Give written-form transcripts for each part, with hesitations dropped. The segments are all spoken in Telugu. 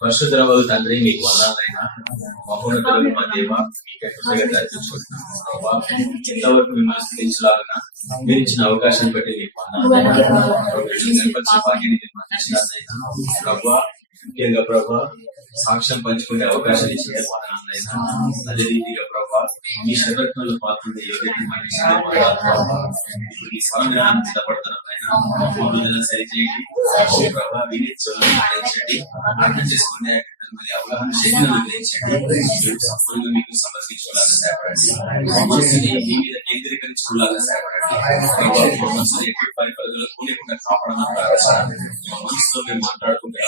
పరిశుద్ధుల తండ్రి మీకు వందనాలైనా మహోన్నతులకు మా దేవ మీకే కృతజ్ఞతలు అర్పించుకుంటున్నాము. ఇంతవరకు మిమ్మల్ని స్థితించలాగా మీరు ఇచ్చిన అవకాశాన్ని బట్టి మీకు వందనాలైనా. ప్రభా ముఖ్యంగా ప్రభా సాక్ష్యం పంచుకునే అవకాశం ఇచ్చిన వందనాలైనా. అదే రీతిగా ప్రభా మీ శరత్నాలు పాత్ర యోగ్యత ఈ స్వరం సిద్ధపడుతున్న సరిచేయండి ప్రభా వినియోగించండి అర్థం చేసుకునే అవగాహన శక్తిని అనుగ్రహించండి. సంపూర్ణంగా మీకు సమర్పించుకోవాలని సహాయపడండి. మనసుని మీ మీద కేంద్రీకరించుకోవాలని సహాయపడండి. మనసుని ఎట్టి పరిపరులు కూడకుండా కాపాడమని ప్రార్థిస్తున్నాను. మనసుతో మేము మాట్లాడుకుంటే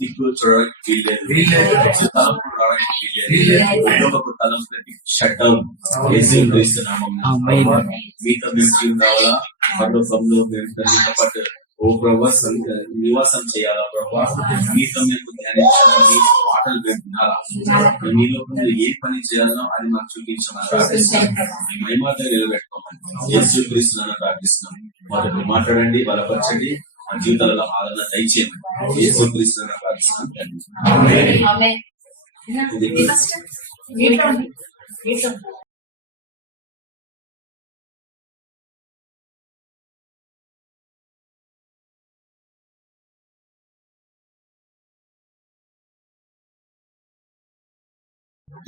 దిక్కులు చూడడానికి వీల్లేదు, తలంపులు రావడానికి వీల్లేదు. తలం ప్రతి షట్డౌన్ ఇస్తున్నాము. మీతో మేము జీవం కావాలా పర్వతంలో మేము పాటు ఓ ప్రభా నివాసం చేయాలా ప్రభా. మీతో మేము ధ్యానించాలి, మాటలు వినాలా, మీలో ఏ పని చేయాలో అది మాకు చూపించమని ప్రార్థిస్తున్నాం. మీ మహిమాతో నిలబెట్టుకోమని యేసుక్రీస్తునామమున ప్రార్థిస్తున్నాం. మొదటి మాట్లాడండి, బలపరచండి, మా జీవితాలలో ఆదరణ దయచేయమని యేసుక్రీస్తునామమున ప్రార్థిస్తున్నాం.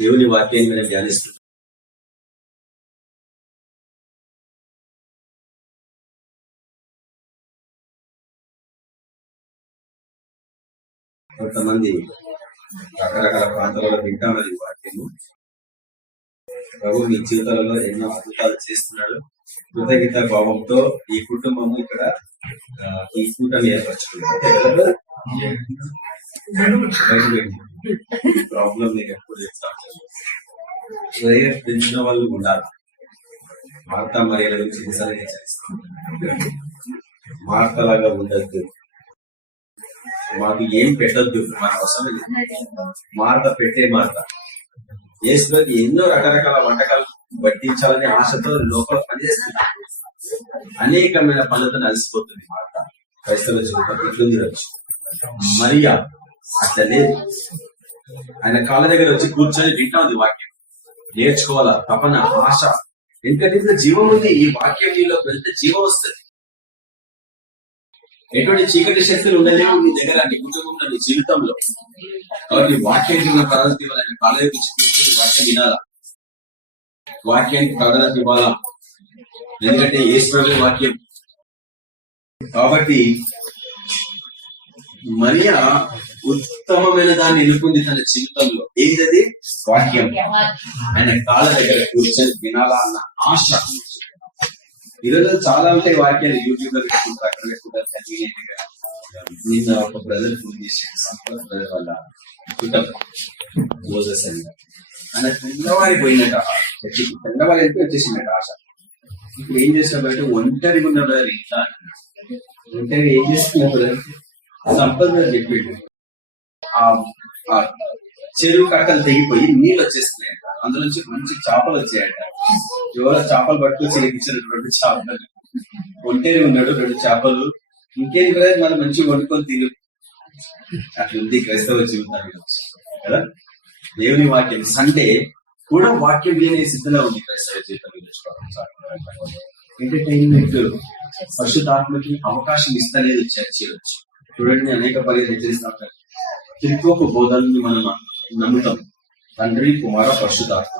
దేవుని వాక్యాన్ని మనం ధ్యానిస్తున్నాం. కొంతమంది రకరకాల ప్రాంతాలలో వింటామని వాక్యము. ప్రభు మీ జీవితాలలో ఎన్నో అద్భుతాలు చేస్తున్నాడు. కృతజ్ఞత భావంతో ఈ కుటుంబము ఇక్కడ ఈ కూటమి ఏర్పరచుకున్నారు. ప్రాబ్లం నేను ఎప్పుడు ప్రేయర్ తెలిసిన వాళ్ళు ఉండాలి. మార్తా మరియల గురించి ఎన్నిసార్లు హెచ్చరిస్తాను. మార్తలాగా ఉండద్దు, మాకు ఏం పెట్టద్దు, మన అవసరం మార్త పెట్టే మార్త. యేసులోకి ఎన్నో రకరకాల వంటకాలు వడ్డించాలని ఆశతో లోపల పనిచేస్తుంది. అనేకమైన పనులతో అలసిపోతుంది మార్త. క్రైస్తవ జీవితం ఇట్లుంది వచ్చు. మరియా అట్లా లేదు. ఆయన కాళ్ళ దగ్గర వచ్చి కూర్చొని వింటా ఉంది వాక్యం. నేర్చుకోవాలా తపన, ఆశ. ఎందుకంటే జీవం ఉంది. ఈ వాక్యం నీలోకి వెళ్తే జీవం వస్తుంది. ఎటువంటి చీకటి శక్తులు ఉండలేవు నీ దగ్గర, నీ కుటుంబంలో, నీ జీవితంలో. కాబట్టి వాక్యం జీవన ప్రాధాన్యత ఇవ్వాలి. కాళ్ళ దగ్గర వచ్చి కూర్చొని వాక్యం వినాలా, వాక్యానికి ప్రాధాన్యత ఇవ్వాలా. ఎందుకంటే యేసు వాక్యం. కాబట్టి మరియా ఉత్తమమైన దాన్ని ఎన్నుకుంది తన జీవితంలో. ఏంటది? వాక్యం. ఆయన కాళ్ళ దగ్గర కూర్చొని వినాలా అన్న ఆశ. ఈరోజు చాలా ఉంటాయి వాక్యాలు, యూట్యూబ్ లో పెట్టుకుంటారు, అక్కడ పెట్టుకుంటారు. కన్వీనియంట్ గా. నిన్న ఒక బ్రదర్ ఫోన్ చేసాడు, సంపద బ్రదర్ వల్ల మోజెస్ అని. ఆయన తెల్లవారి పోయినట్టు తెల్లవారి వెళ్తే వచ్చేసిందట ఆశ. ఇప్పుడు ఏం చేసిన బయట ఒంటరిగా ఉన్న బ్రదర్ ఇంట్లో ఒంటరిగా ఏం చేస్తున్న బ్రదర్ సంపద చెప్పిండు. ఆ చెరువు కట్టలు తెగిపోయి నీళ్ళు వచ్చేస్తున్నాయంట. అందులోంచి మంచి చేపలు వచ్చాయంట. ఎవరో చేపలు పట్టుకొచ్చి ఇచ్చినటువంటి చేపలు. ఒంటరి ఉన్నాడు, 2 చేపలు. ఇంకేం కదా మనం మంచిగా వండుకొని తిను. అట్లుంది క్రైస్తవ జీవితాన్ని కదా. దేవుని వాక్యం సండే కూడా వాక్యం వినే స్థితిలో ఉంది క్రైస్తవ జీవితం. ఎంటర్టైన్మెంట్ పరిశుద్ధాత్మకి అవకాశం ఇస్తలేదు చర్చలు. చూడండి, అనేక పర్యాలు హెచ్చరిస్తున్నారు. త్రిత్వపు బోధనని మనం నమ్ముతాం. తండ్రి, కుమార, పరిశుద్ధాత్మ.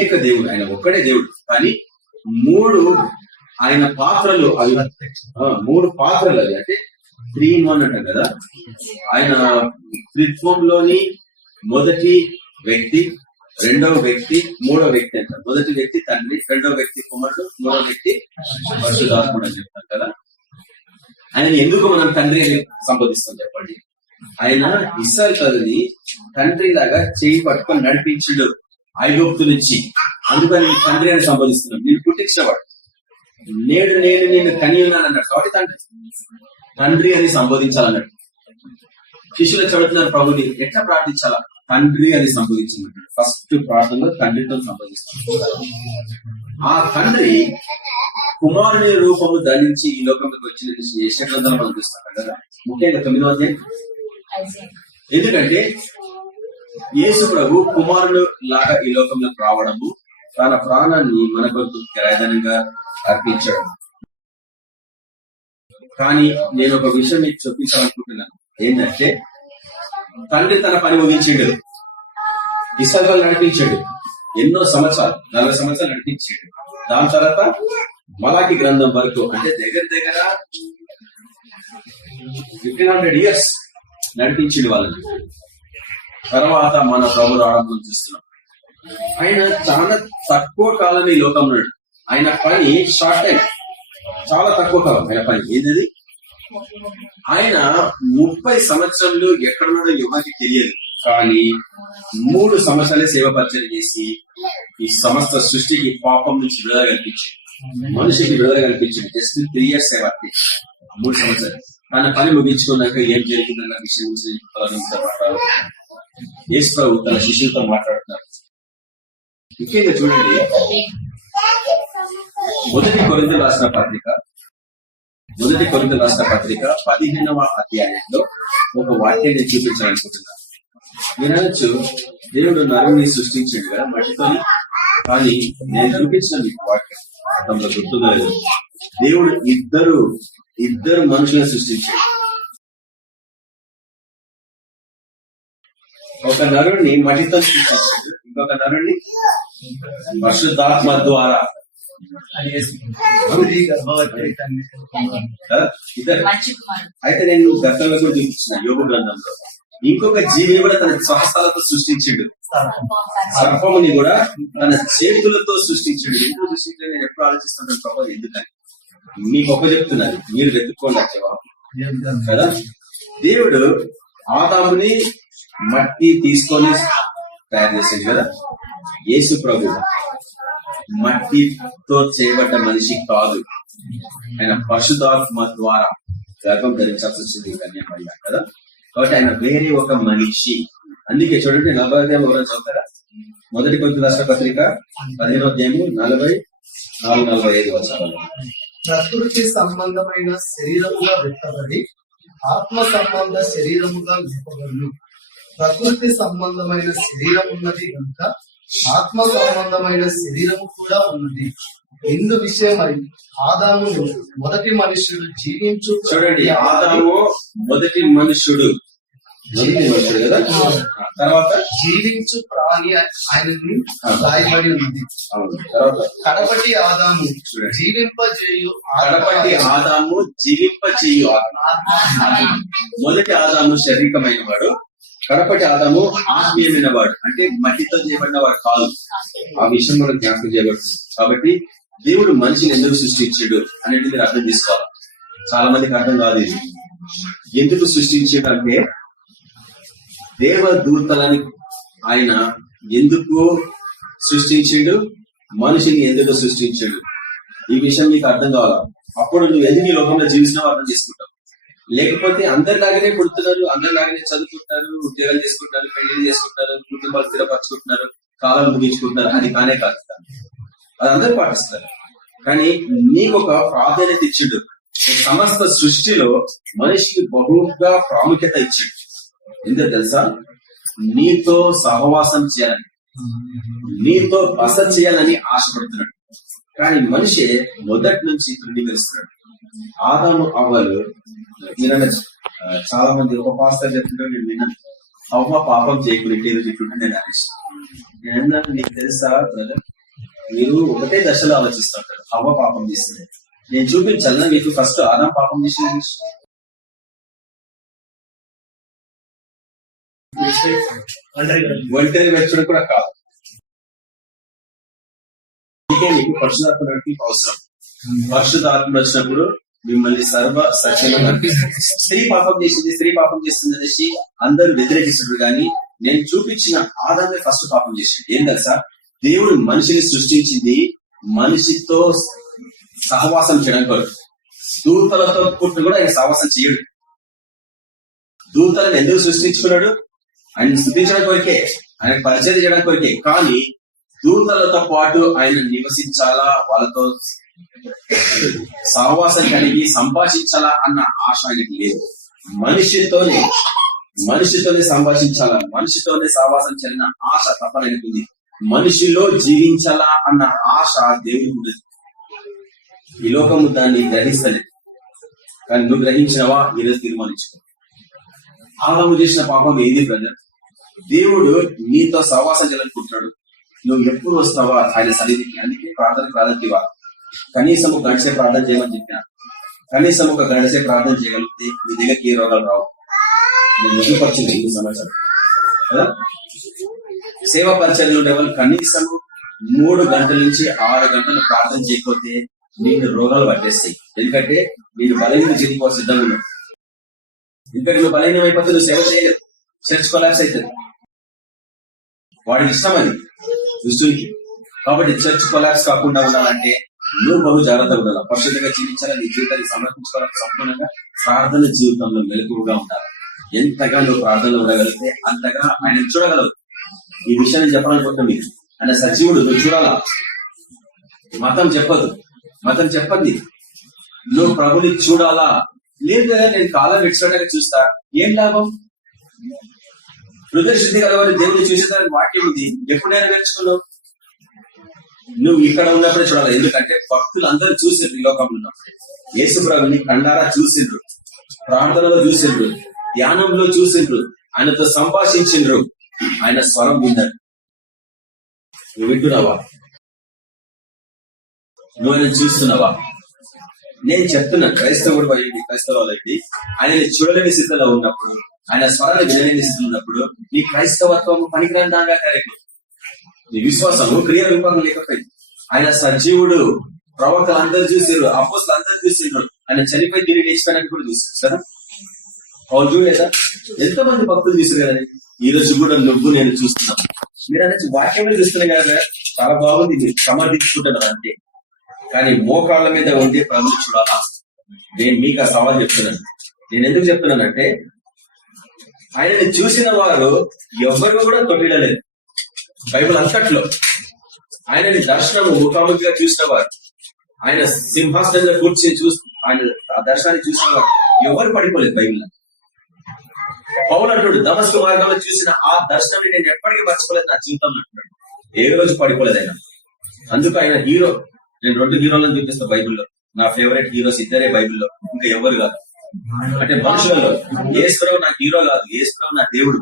ఏక దేవుడు, ఆయన ఒక్కడే దేవుడు. కానీ 3 ఆయన పాత్రలు, అవి 3 పాత్రలు. అవి అంటే 3 in 1 అంటాం కదా. ఆయన త్రిత్వంలోని మొదటి వ్యక్తి, 2వ వ్యక్తి, 3వ వ్యక్తి అంటారు. మొదటి వ్యక్తి తండ్రి, 2వ వ్యక్తి కుమారుడు, 3వ వ్యక్తి పరిశుద్ధాత్ముడు అని చెప్తాం కదా. ఆయన ఎందుకు మనం తండ్రి అని సంబోధిస్తాం చెప్పండి. ఆయన ఇశ్రాయేలుని తండ్రి లాగా చేయి పట్టుకొని నడిపించుడు ఐగుప్తు నుంచి. అందుకని తండ్రి అని సంబోధిస్తున్నాం. నేను పుట్టించేవాడు, నేడు నేను నేను కని ఉన్నాను అన్నాడు. కాబట్టి తండ్రి అని సంబోధించాలన్నాడు. శిష్యులు చదువుతున్నారు ప్రభుని ఎట్లా ప్రార్థించాలా. తండ్రి అని సంబోధించింది. ఫస్ట్ ప్రార్థనలో తండ్రితో సంబోధిస్తాం. ఆ తండ్రి కుమారుని రూపము ధరించి ఈ లోకంలోకి వచ్చిన యెషయా మనం చూస్తాం కదా, ముఖ్యంగా 9వ అధ్యాయం. ఎందుకంటే యేసు ప్రభు కుమారుడు లాగా ఈ లోకంలోకి రావడము, తన ప్రాణాన్ని మన కొరకు క్రయధనంగా అర్పించడం. కానీ నేను ఒక విషయం మీకు చూపించాలనుకుంటున్నాను. ఏంటంటే తండ్రి తన పని ముగించాడు, ఇస్రాయేలు నడిపించాడు, ఎన్నో సంవత్సరాలు 40 సంవత్సరాలు నడిపించాడు. దాని తర్వాత మలాకి గ్రంథం వరకు, అంటే దగ్గర 1500 years నడిపించాడు వాళ్ళని. తర్వాత మన ప్రభు రావడం చూస్తున్నాం. ఆయన చాలా తక్కువ కాలం ఈ లోకంలో ఉన్నాడు. ఆయన పని షార్ట్ టైం, చాలా తక్కువ కాలం ఆయన పని. ఏంటది? ఆయన 30 సంవత్సరాలు ఎక్కడున్నాడో ఎవరికి తెలియదు. కానీ 3 సంవత్సరాలే సేవ పరిచయం చేసి ఈ సమస్త సృష్టికి పాపం నుంచి విడుదల కల్పించింది, మనిషికి విడుదల కల్పించింది. జస్ట్ 3 years సేవ, 3 సంవత్సరాలు. తన పని ముగించుకున్నాక ఏం జరిగిందన్న విషయం మాట్లాడుతున్నారు. యేసు ప్రభు తన శిష్యులతో మాట్లాడుతున్నారు. ముఖ్యంగా చూడండి, మొదటి కొరింథీయులకు రాసిన పత్రిక 15వ అధ్యాయంలో ఒక వాక్యాన్ని నేను చూపించాలనుకుంటున్నాను. మీరు అనొచ్చు, దేవుడు నరుని సృష్టించాడు కదా మట్టితో, కానీ నేను చూపించిన మీకు వాక్యం తమలో గుర్తుందో లేదు. దేవుడు ఇద్దరు మనుషులను సృష్టించాడు. ఒక నరుణ్ణి మట్టితో సృష్టించాడు, ఇంకొక నరుణ్ణి పరిశుద్ధాత్మ ద్వారా. అయితే నేను గతంలో కూడా చూపించిన యోగ గ్రంథంలో ఇంకొక జీవి కూడా తన శ్వాసాలతో సృష్టించాడు, సర్పముని కూడా తన చేతులతో సృష్టించాడు. ఎందుకు సృష్టించాడు? నేను ఎప్పుడు ఆలోచిస్తున్నాను ప్రభావ, ఎందుకని మీకు ఒక చెప్తున్నది, మీరు వెతుక్కోండి జవాబు కదా. దేవుడు ఆదాముని మట్టి తీసుకొని తయారు చేసింది కదా. యేసు ప్రభు మట్టితో చేయబడ్డ మనిషి కాదు, ఆయన పరిశుద్ధాత్మ ద్వారా గర్భం ధరించాల్సి వచ్చింది కన్యామయ్య కదా. కాబట్టి ఆయన వేరే ఒక మనిషి. అందుకే చూడండి 40వ అధ్యాయం ఎవరైనా చదువుతారా? మొదటి కొరింథీయులకు రాసిన పత్రిక 15వ అధ్యాయము 44-45 వచనాలు. ప్రకృతి సంబంధమైన శరీరముగా విత్తబడి ఆత్మ సంబంధ శరీరముగా విప్పబడును. ప్రకృతి సంబంధమైన శరీరం ఉన్నది కనుక ఆత్మ సంబంధమైన శరీరము కూడా ఉన్నది. ఇందు విషయమై ఆదామును మొదటి మనుష్యుడు జీవించు. చూడండి, ఆదాము మొదటి మనుష్యుడు కదా. తర్వాత జీవించు ప్రాణి ఆయనని రాయబడి ఉన్నది. కడపటి ఆదాము జీవింపజేయు మొదటి ఆదాము శారీరకమైన వాడు, కడపటి ఆదాము ఆత్మీయమైన వాడు, అంటే మట్టితో చేయబడిన వాడు కాదు. ఆ విషయం మనం జ్ఞాపకం చేయబడుతుంది. కాబట్టి దేవుడు మనిషిని ఎందుకు సృష్టించాడు అనేది మీరు అర్థం చేసుకోవాలి. చాలా మందికి అర్థం కాదు ఇది. ఎందుకు సృష్టించాడు అంటే, దేవదూతలని ఆయన ఎందుకు సృష్టించాడు, మనిషిని ఎందుకు సృష్టించాడు, ఈ విషయం నీకు అర్థం కావాలా. అప్పుడు నువ్వు ఎందుకు ఈ లోకంలో జీవిస్తున్నావు అర్థం చేసుకుంటావు. లేకపోతే అందరిలాగానే పుడుతున్నారు, అందరిలాగానే చదువుకుంటున్నారు, ఉద్యోగాలు చేసుకుంటున్నారు, పెళ్లి చేసుకుంటారు, కుటుంబాలు స్థిరపరచుకుంటున్నారు, కాలాలు ముగించుకుంటున్నారు. అది కానే కాదు, అది అందరూ పాటిస్తారు. కానీ నీకు ఒక ప్రాధాన్యత ఇచ్చిండు. సమస్త సృష్టిలో మనిషికి బహుగా ప్రాముఖ్యత ఇచ్చిండు. ఎందుకు తెలుసా? నీతో సహవాసం చేయాలని, నీతో బస చేయాలని ఆశపడుతున్నాడు. కానీ మనిషి మొదటి నుంచి తృణీకరిస్తున్నాడు. ఆదాము అవ్వలు, చాలా మంది ఒక పాస్టర్ చెప్తుంటే నేను విన్నాను, అవ్వ పాపం చేయకుండా నేను అనేసి. నీకు తెలుసా బ్రదర్, మీరు ఒకటే దశలో ఆలోచిస్తుంటారు. అవ్వ పాపం చేస్తుంది, నేను చూపించాలన్నా మీకు ఫస్ట్ ఆదాం పాపం చేసింది. ఒంటరి వ్యక్తుడు కూడా కాదు. మీకు పరిశుధాత్మ నడిపి అవసరం. పరిశుధాత్మ వచ్చినప్పుడు మిమ్మల్ని సర్వ సత్యంగా నడిపిస్తుంది. స్త్రీ పాపం చేస్తుంది అనేసి అందరూ వ్యతిరేకిస్తున్నారు. కానీ నేను చూపించిన ఆదామే ఫస్ట్ పాపం చేసింది. ఏం తెలుసా? దేవుడు మనిషిని సృష్టించింది మనిషితో సహవాసం చేయడం కొరకు. దూతలతో పుట్టిన కూడా ఆయన సహవాసం చేయడు. దూతలను ఎందుకు సృష్టించుకున్నాడు ఆయన స్థుతించడం కొరికే, ఆయన పరిచయం చేయడం కొరికే. కానీ దూతలతో పాటు ఆయన నివసించాలా, వాళ్ళతో సహవాసం కలిగి సంభాషించాలా అన్న ఆశ ఆయనకి లేదు. మనిషితోనే సంభాషించాలా, మనిషితోనే సహవాసం చేయాలన్న ఆశ తప్పనైనది. మనిషిలో జీవించాలా అన్న ఆశ దేవుడికి ఉండదు. ఈ లోకము దాన్ని గ్రహిస్తలేదు. కానీ నువ్వు గ్రహించినవా ఈరోజు తీర్మానించుకో. ఆదాము చేసిన పాపం ఏది బ్రదర్? దేవుడు నీతో సహవాసం చేయాలనుకుంటున్నాడు. నువ్వు ఎప్పుడు వస్తావా ఆయన సన్నిధికి? అందుకే ప్రార్థన ఇవ్వాలి. కనీసం ఒక గంటసే ప్రార్థన చేయమని చెప్పిన. కనీసం ఒక గంటసే ప్రార్థన చేయగలిగితే నీ దగ్గరికి ఏ రోగాలు రావు. నేను మెరుగుపరిచింది ఈ సమాచారం కదా. సేవా పరిచర్యలు ఉండే వాళ్ళు కనీసం 3 గంటల నుంచి 6 గంటలు ప్రార్థన చేయకపోతే నీకు రోగాలు పట్టేస్తాయి. ఎందుకంటే నేను బలహీన చెందిపోవాలి సిద్ధంగా ఉన్నావు. ఎందుకంటే నువ్వు బలహీనం అయిపోతే నువ్వు సేవ చేయలేదు. చర్చ్ కొలాప్స్ అవుతుంది. వాడికి ఇష్టం అది దుస్తునికి. కాబట్టి చర్చ్ కొలాప్స్ కాకుండా ఉండాలంటే నువ్వు బహు జాగ్రత్తగా ఉండాలి. పరిశుద్ధంగా జీవించాలి. నీ జీవితాన్ని సమర్పించుకోవాలి. సంపూర్ణంగా ప్రార్థన జీవితంలో మెలకువగా ఉండాలి. ఎంతగా నువ్వు ప్రార్థనలో ఉండగలిగితే అంతగా ఆయన చూడగలవు. ఈ విషయాన్ని చెప్పాలనుకుంటున్నాను. మీరు ఆయన సజీవుడు, నువ్వు చూడాలా. మతం చెప్పద్ది. నువ్వు ప్రభుని చూడాలా. లేదు కదా నేను కాలం విడిచిపెట్టగా చూస్తా, ఏం లాభం? హృదయ శుద్ధి కలవారి దేవుడిని చూసేదానికి వాక్యం ఉంది. ఎప్పుడైనా నేర్చుకున్నావు? నువ్వు ఇక్కడ ఉన్నప్పుడే చూడాలి. ఎందుకంటే భక్తులు అందరూ చూసిండ్రు. ఈ లోకంలో ఉన్నప్పుడు యేసు ప్రభుని కండారా చూసిండ్రు, ప్రార్థనలో చూసిండ్రు, ధ్యానంలో చూసిండ్రు, ఆయనతో సంభాషించిండ్రు, ఆయన స్వరం విన్నారు. నువ్వు వింటున్నావా? నువ్వు ఆయన చూస్తున్నావా? నేను చెప్తున్నా, క్రైస్తవుడు అయ్యండి, క్రైస్తవులైంది, ఆయన చూడలేని స్థితిలో ఉన్నప్పుడు, ఆయన స్వరాన్ని వినలేని స్థితిలో ఉన్నప్పుడు నీ క్రైస్తవత్వం పనికిరంగా కరెక్ట్. నీ విశ్వాసము క్రియ రూపంగా లేకపోయింది. ఆయన సజీవుడు. ప్రవక్తలు అందరూ చూసారు, అపోస్తలు అందరూ చూసిండ్రు. ఆయన చనిపోయి తిరిగి లేచిపోయినట్టు కూడా చూస్తారు కదా. వాళ్ళు చూడలేదా? ఎంతమంది భక్తులు చూసారు కదా. ఈ రోజు కూడా నువ్వు నేను చూస్తున్నాం. మీరు అనేది వాక్యమే చూస్తున్నాం కదా. చాలా బాగుంది, మీరు సమర్థించుకుంటున్నారు అంతే. కానీ మోకాళ్ళ మీద ఉంటే ప్రభుత్వ చూడాలా. నేను మీకు ఆ సవాల్ చెప్తున్నాను. నేను ఎందుకు చెప్తున్నానంటే ఆయనని చూసిన వారు ఎవరు కూడా తొట్టిడలేదు. బైబిల్ అంతట్లో ఆయనని దర్శనము ముఖాముఖిగా చూసిన వారు, ఆయన సింహాసనంగా కూర్చొని ఆయన ఆ దర్శనాన్ని చూసిన వారు ఎవరు పడిపోలేదు. బైబిల్ పౌలు అంటాడు, దమస్కు మార్గంలో చూసిన ఆ దర్శనాన్ని నేను ఎప్పటికీ మర్చిపోలేదు నా జీవితంలో అంటున్నాడు. ఏ రోజు పడిపోలేదు ఆయన. అందుకు ఆయన హీరో. నేను 2 హీరోలను చూపిస్తా బైబిల్లో. నా ఫేవరెట్ హీరోస్ ఇద్దరే బైబిల్లో, ఇంకా ఎవరు కాదు. అంటే మనుషులలో యేసుప్రభు నా హీరో కాదు. యేసుప్రభు నా దేవుడు,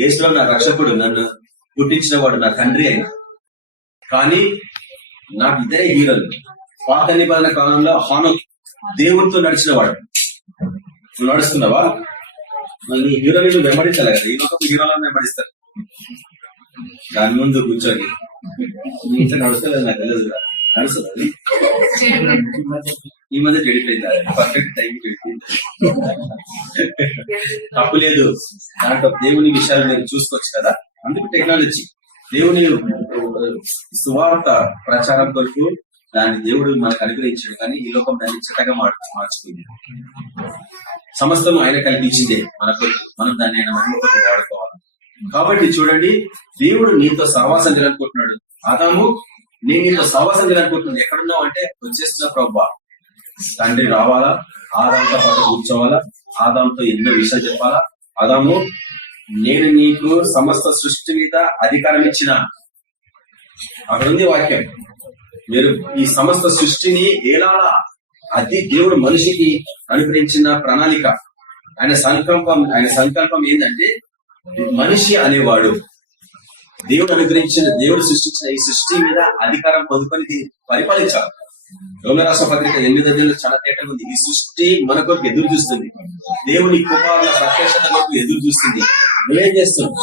యేసుప్రభు నా రక్షకుడు, నన్ను పుట్టించిన వాడు, నా తండ్రి అయిన. కానీ నాకు ఇద్దరే హీరోలు. పాత నిబంధన కాలంలో హానోకు దేవుడితో నడిచిన వాడు. నువ్వు నడుస్తున్నావా? నీ హీరోని నువ్వు వెంబడించాలి కదా. ఈ లోకపు హీరోలను వెంబడిస్తారు. దాని ముందు కూర్చొని నీ ఇంట్లో నడుస్తలేదు, నాకు తెలియదు. నడుస్తుంది అది. ఈ మధ్య చెడిపోయింది. పర్ఫెక్ట్ టైం చెడిపోయింది. తప్పు లేదు దాంట్లో. దేవుని విషయాలు మీరు చూసుకోవచ్చు కదా. అందుకు టెక్నాలజీ, దేవుని సువార్త ప్రచారం కొరకు దాన్ని దేవుడు మనకు అనుగ్రహించాడు. కానీ ఈ లోకం దాన్ని చిట్టగా మార్చుకుంది. సమస్తం ఆయన కల్పించిందే మన కొరకు. మనం దాన్ని ఆయన మహిమ కొరకు వాడుకోవాలి. కాబట్టి చూడండి, దేవుడు నీతో సహవాసం చేయాలనుకుంటున్నాడు. ఆదాము, నేను నీతో సహవాసం చేయాలనుకుంటున్నాను. ఎక్కడున్నావు అంటే వచ్చేస్తున్న ప్రభువా. తండ్రి రావాలా, ఆదాంతో పాటు కూర్చోవాలా, ఆదాంతో ఎన్నో విషయాలు చెప్పాలా. ఆదాము, నేను నీకు సమస్త సృష్టి మీద అధికారం ఇచ్చిన. అక్కడ ఉంది వాక్యం. మీరు ఈ సమస్త సృష్టిని ఏలాలా. అది దేవుడు మనిషికి అనుగ్రహించిన ప్రణాళిక. ఆయన సంకల్పం ఏంటంటే మనిషి అనేవాడు దేవుడు సృష్టించిన ఈ సృష్టి మీద అధికారం పొందుకొని పరిపాలించాలి. రోమా రాష్ట్ర పత్రిక 8 చాలా తేటగా ఉంది. ఈ సృష్టి మన కొరకు ఎదురు చూస్తుంది. దేవుని కృపల ప్రత్యక్షత కొరకు ఎదురు చూస్తుంది. నువ్వేం చేస్తున్నావు?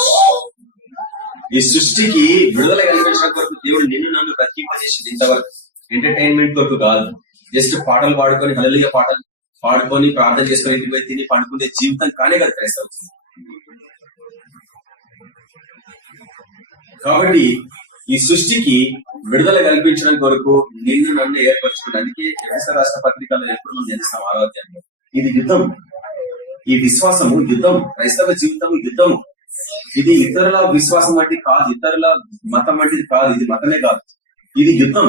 ఈ సృష్టికి విడుదల కల్పించడం కొరకు దేవుడు నిన్ను నన్ను బ్రతికింపజేసింది. ఇంతవరకు ఎంటర్టైన్మెంట్ కొరకు కాదు. జస్ట్ పాటలు పాడుకొని, హల్లెలూయా పాటలు పాడుకొని, ప్రార్థన చేసుకొని, ఇంటికి పోయి తిని పండుకునే జీవితం కానే కదా క్రైస్తవం. కాబట్టి ఈ సృష్టికి విడుదల కల్పించడం కొరకు నిన్ను నన్ను ఏర్పరచుకోవడానికి రాష్ట్ర పత్రికల్లో ఎప్పుడు మనం చేస్తాం. 6వ అధ్యాయంలో ఇది యుద్ధం. ఈ విశ్వాసము యుద్ధం. క్రైస్తవ జీవితం యుద్ధము. ఇది ఇతరుల విశ్వాసం వంటిది కాదు, ఇతరుల మతం వంటిది కాదు, ఇది మతమే కాదు, ఇది యుద్ధం.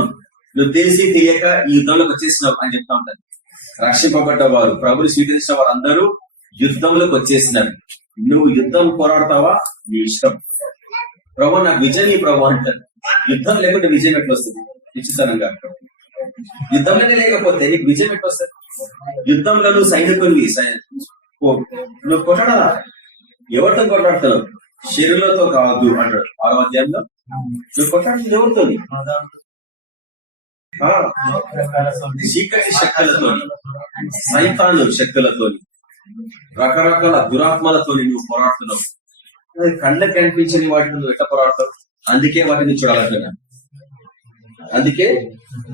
నువ్వు తెలిసి తెలియక ఈ యుద్ధంలోకి వచ్చేసినావు అని చెప్తా ఉంటాను. రక్షింపబడ్డ వారు, ప్రభుని స్వీకరించిన వారు అందరూ యుద్ధంలోకి వచ్చేసినారు. నువ్వు యుద్ధం పోరాడతావా, నీ ఇష్టం. ప్రభు నాకు విజయం ఈ ప్రభు అంటారు. యుద్ధం లేకుంటే విజయం ఎట్లా వస్తుంది? నిశ్చితంగా యుద్ధంలోనే లేకపోతే నీకు విజయం ఎట్లా వస్తుంది? యుద్ధంలో నువ్వు సైనికునివి, నువ్వు కొట్టాడా? ఎవరితో కొట్లాడుతున్నావు? శరీరంతో కాదు అంటాడు 6వ అధ్యాయంలో. నువ్వు కొట్లాడుతుంది ఎవరితో? చీకటి శక్తులతో, సైతాను శక్తులతో, రకరకాల దురాత్మలతో నువ్వు పోరాడుతున్నావు. కళ్ళకి కనిపించని వాటిని నువ్వు ఎట్లా పోరాడతావు? అందుకే వాటిని చూడాలంటున్నా. అందుకే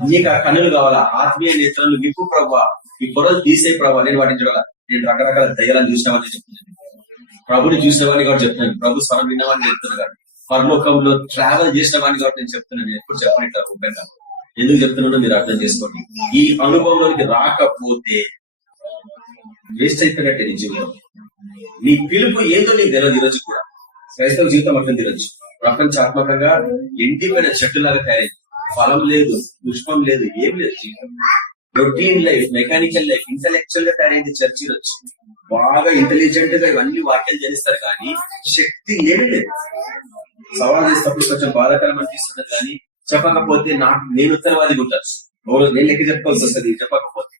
నీకు ఆ కన్నులు కావాలా, ఆత్మీయ నేత్రాలు విప్పు ప్రభావ, ఈ పొరలు తీసే ప్రభావ. నేను వాటిని చూడాలా. నేను రకరకాల దయ్యాలను చూసినవాడిని చెప్తున్నాను, ప్రభుని చూసిన వాడిని కాబట్టి చెప్తున్నాను, ప్రభు స్వరం విన్నవాడిని చెప్తున్నాను కాబట్టి, పరలోకంలో ట్రావెల్ చేసిన వాడిని కాబట్టి నేను చెప్తున్నాను. నేను ఎప్పుడు చెప్పండి ఇట్లా రూపాయలు ఎందుకు చెప్తున్నానో మీరు అర్థం చేసుకోండి. ఈ అనుభవంలోకి రాకపోతే వేస్ట్ అయిపోయినట్టే నీ జీవితం. నీ పిలుపు ఏదో నీకు తెలియదు. ఈరోజు కూడా క్రైస్తవ జీవితం అట్లా తెలియదు. ప్రపంచాత్మకంగా ఎండిపోయిన చెట్టులాగా తయారైంది. ఫలం లేదు, పుష్పం లేదు, ఏం లేదు. జీవితం routine life, mechanical life, intellectual గా తయారైంది. చర్చి వచ్చి బాగా ఇంటెలిజెంట్ గా ఇవన్నీ వాక్యాలు జనిస్తారు కానీ శక్తి ఏమీ లేదు. సవాల్ చేసేటప్పుడు కొంచెం బాధాకరం అనిపిస్తుంది కానీ చెప్పకపోతే నేను ఉత్తరవాదిగా ఉంటాను. నేను లెక్క చెప్పుకోవాల్సి వస్తుంది చెప్పకపోతే.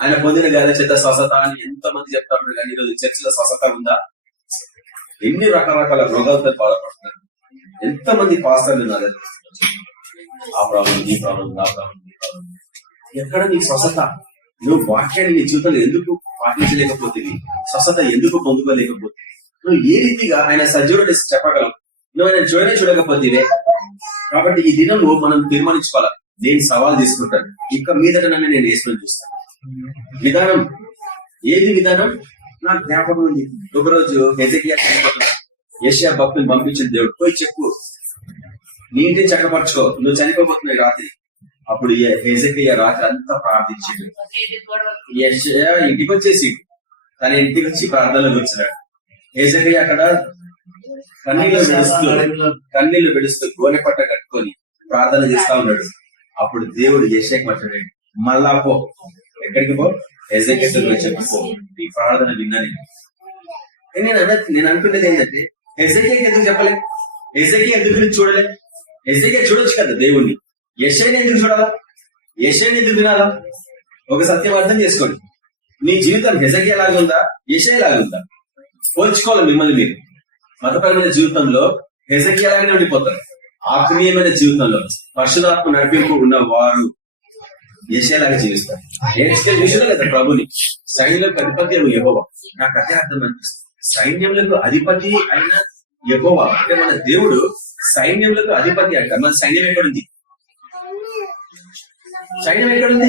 ఆయన పొందిన గాలి చేత స్వస్థత అని ఎంతో మంది చెప్తారు కానీ ఈరోజు చర్చిలో స్వస్థత ఉందా? ఎన్ని రకరకాల రోగాలతో బాధపడుతున్నారు. ఎంతమంది పాస్టర్లు ఉన్నారు. ఆ ప్రాబ్లం, ఈ ప్రాబ్లం, ఆ ప్రాబ్లం, ఈ ప్రాబ్లం. ఎక్కడ నీకు స్వస్థత? నువ్వు వాక్యాన్ని నీ జీవితంలో ఎందుకు పాటించలేకపోతే, స్వస్థత ఎందుకు పొందుకోలేకపోతే, నువ్వు ఏ రీతిగా ఆయన సజీవుడు చెప్పగలవు? నువ్వు ఆయన చూడకపోతే. కాబట్టి ఈ దినం మనం తీర్మానించుకోవాలి. నేను సవాల్ తీసుకుంటాను, ఇక మీదట నన్ను నేను వేసుకొని చూస్తాను. విధానం ఏది? విధానం నాకు జ్ఞాపకం ఉంది. ఒకరోజు హెజెకియా యెషయా భక్తుని పంపించిన దేవుడు, పోయి చెప్పు, నీ ఇంటిని చక్కపరచుకో, నువ్వు చనిపోబోతున్నావు రాత్రి. అప్పుడు హెజెకియా రాత్రి అంతా ప్రార్థించాడు. యెషయా ఇంటికి వచ్చేసి తన ఇంటికి వచ్చి ప్రార్థనలోకి వచ్చినాడు. హెజెకియా అక్కడ కన్నీళ్లు విడుస్తూ గోనె పట్ట కట్టుకొని ప్రార్థన చేస్తా ఉన్నాడు. అప్పుడు దేవుడు యెషయాకి మాట్లాడాడు, మళ్ళా పో, ఎక్కడికి పో? హెజెకియాతో చెప్పు, ఈ ప్రార్థన విన్నాను. నేను అనుకునేది ఏంటంటే, హెజెకియాకి ఎందుకు చెప్పలే? హెజెకియా ఎందుకు చూడలే? హెజెకియా చూడొచ్చు కదా దేవుణ్ణి. యెషయాని ఎందుకు చూడాలా? యెషయాని ఎందుకు వినాలా? ఒక సత్యం అర్థం చేసుకోండి. నీ జీవితం హెజెకియా లాగా ఉందా, యెషయా లాగా ఉందా? పోల్చుకోవాలి మిమ్మల్ని మీరు. మతపరమైన జీవితంలో హెజెకియా లాగానే ఉండిపోతారు. ఆత్మీయమైన జీవితంలో పరిశుధాత్మ నడిపింపు ఉన్న వారు యెషయా లాగా జీవిస్తారు. చూసినా కదా ప్రభుని, సైన్యంలోకి అధిపతి యెహోవా. నాకు అదే అర్థం అనిపిస్తుంది. సైన్యములకు అధిపతి అయిన యెహోవా అంటే మన దేవుడు సైన్యములకు అధిపతి అంట. మన సైన్యం ఎక్కడుంది? సైన్యం ఎక్కడుంది?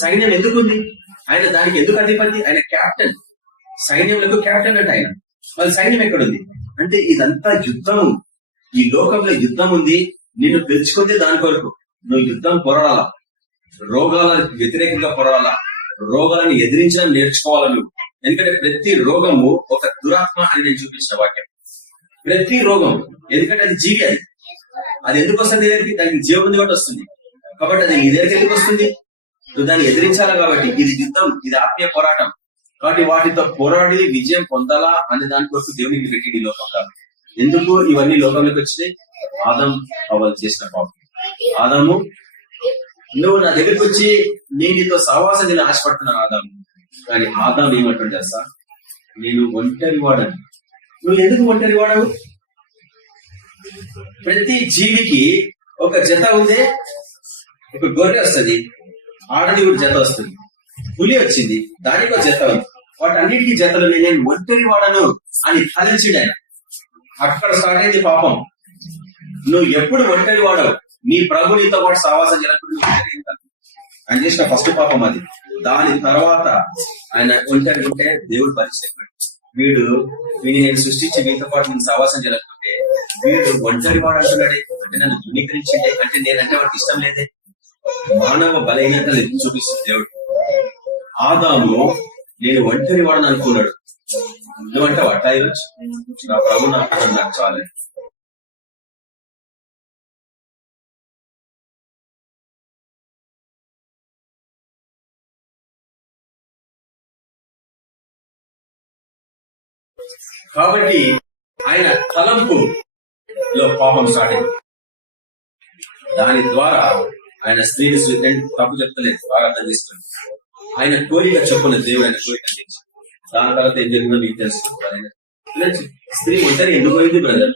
సైన్యం ఎందుకుంది? ఆయన దానికి ఎందుకు అధిపతి? ఆయన క్యాప్టెన్, సైన్యములకు క్యాప్టెన్ అంటే ఆయన. వాళ్ళ సైన్యం ఎక్కడుంది అంటే ఇదంతా యుద్ధం. ఈ లోకంలో యుద్ధం ఉంది. నిన్ను పెంచుకుంటే దాని కొరకు నువ్వు యుద్ధం పోరాడాలా, రోగాలకు వ్యతిరేకంగా పోరాడాలా, రోగాలను ఎదిరించడం నేర్చుకోవాలా నువ్వు. ఎందుకంటే ప్రతి రోగము ఒక దురాత్మ అని నేను చూపించిన వాక్యం. ప్రతి రోగం, ఎందుకంటే అది జీవి, అది ఎందుకు వస్తుంది? దానికి జీవముంది కాబట్టి వస్తుంది. కాబట్టి అది నీ దగ్గరికి ఎందుకు వస్తుంది? నువ్వు దాన్ని ఎదిరించాలా. కాబట్టి ఇది యుద్ధం, ఇది ఆత్మీయ పోరాటం. కాబట్టి వాటితో పోరాడి విజయం పొందాలా అనే దాని కోసం దేవునికి పెట్టి లోకంగా. ఎందుకు ఇవన్నీ లోకంలోకి వచ్చినాయి? ఆదాం హవ్వలు చేసిన పాపం. ఆదాము, నువ్వు నా దగ్గరికి వచ్చి నేను నీతో సహవాసం నేను ఆశపడుతున్నాను ఆదాము. కానీ ఆదాం ఏమంటాడు తెలుసా? నేను ఒంటరి వాడని. నువ్వు ఎందుకు ఒంటరి వాడవు? ప్రతి జీవికి ఒక జత ఉంది. ఒక గొర్రె వస్తుంది, ఆడది కూడా జత వస్తుంది. పులి వచ్చింది, దానికి ఒక జత ఉంది. వాటన్నిటికీ జతలు నేను ఒంటరి వాడను అని ఫలించాడు ఆయన. అక్కడ స్టార్ట్ అయింది పాపం. నువ్వు ఎప్పుడు ఒంటరి వాడవు, నీ ప్రభు నీతో పాటు సహవాసం చేయాలనుకుంటే ఆయన చేసిన ఫస్ట్ పాపం అది. దాని తర్వాత ఆయన ఒంటరి ఉంటే దేవుడు పరిచయం. వీడిని నేను సృష్టించి మీతో పాటు నేను సహవాసం చేయాలనుకుంటే వీడు ఒంటరి వాడు అంటున్నాడే, అంటే నన్ను ధృవీకరించండి, అంటే నేనంటే వాడికి ఇష్టం లేదే. మానవ బలహీనతలు చూపిస్తుంది దేవుడు. ఆదాము నేను ఒంటరి వాడని అనుకున్నాడు. నువ్వంటే వట్టా ఈరోజు నా ప్రభు నాకు చాలు. కాబట్టి ఆయన తలంపులో పాపం స్టార్ట్ అయింది. దాని ద్వారా ఆయన స్త్రీని తప్పు చెప్తలేదు, బాగా అర్థం చేసుకుని ఆయన కోరిక చెప్పున దేవుడు ఆయన కోరిక అందించి దాని తర్వాత ఏం జరిగిందో మీకు తెలుసుకుంటారు. స్త్రీ ఒంటరి ఎందుకు పోయింది బ్రదర్?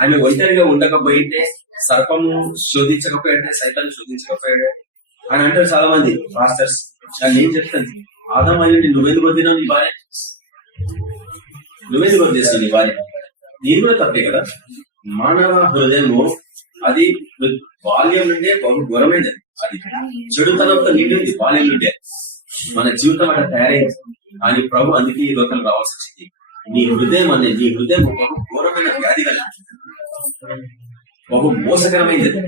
ఆమె ఒంటరిగా ఉండకపోయింటే, సర్పము శోధించకపోయాడే, సైతాన్ని శోధించకపోయాడే అని అంటారు చాలా మంది మాస్టర్స్. కానీ ఏం చెప్తాను, ఆదాం అయ్యండి నువ్వెందుకు వద్దినావు నీ భార్య, నువ్వెందుకు వద్దేస్తావు నీ భార్య? నేను కూడా తప్పే కదా. మానవ హృదయము అది బాల్యం నుండే బహు ఘోరమైనది, అది చెడుతనంతో నిండింది బాల్యం నుండే. మన జీవితం అట్లా తయారైంది. కానీ ప్రభు అందుకే ఈ లోకం రావాల్సి వచ్చింది. నీ హృదయం బహు ఘోరమైన వ్యాధి కలిగింది, బహు మోసకరమైనది.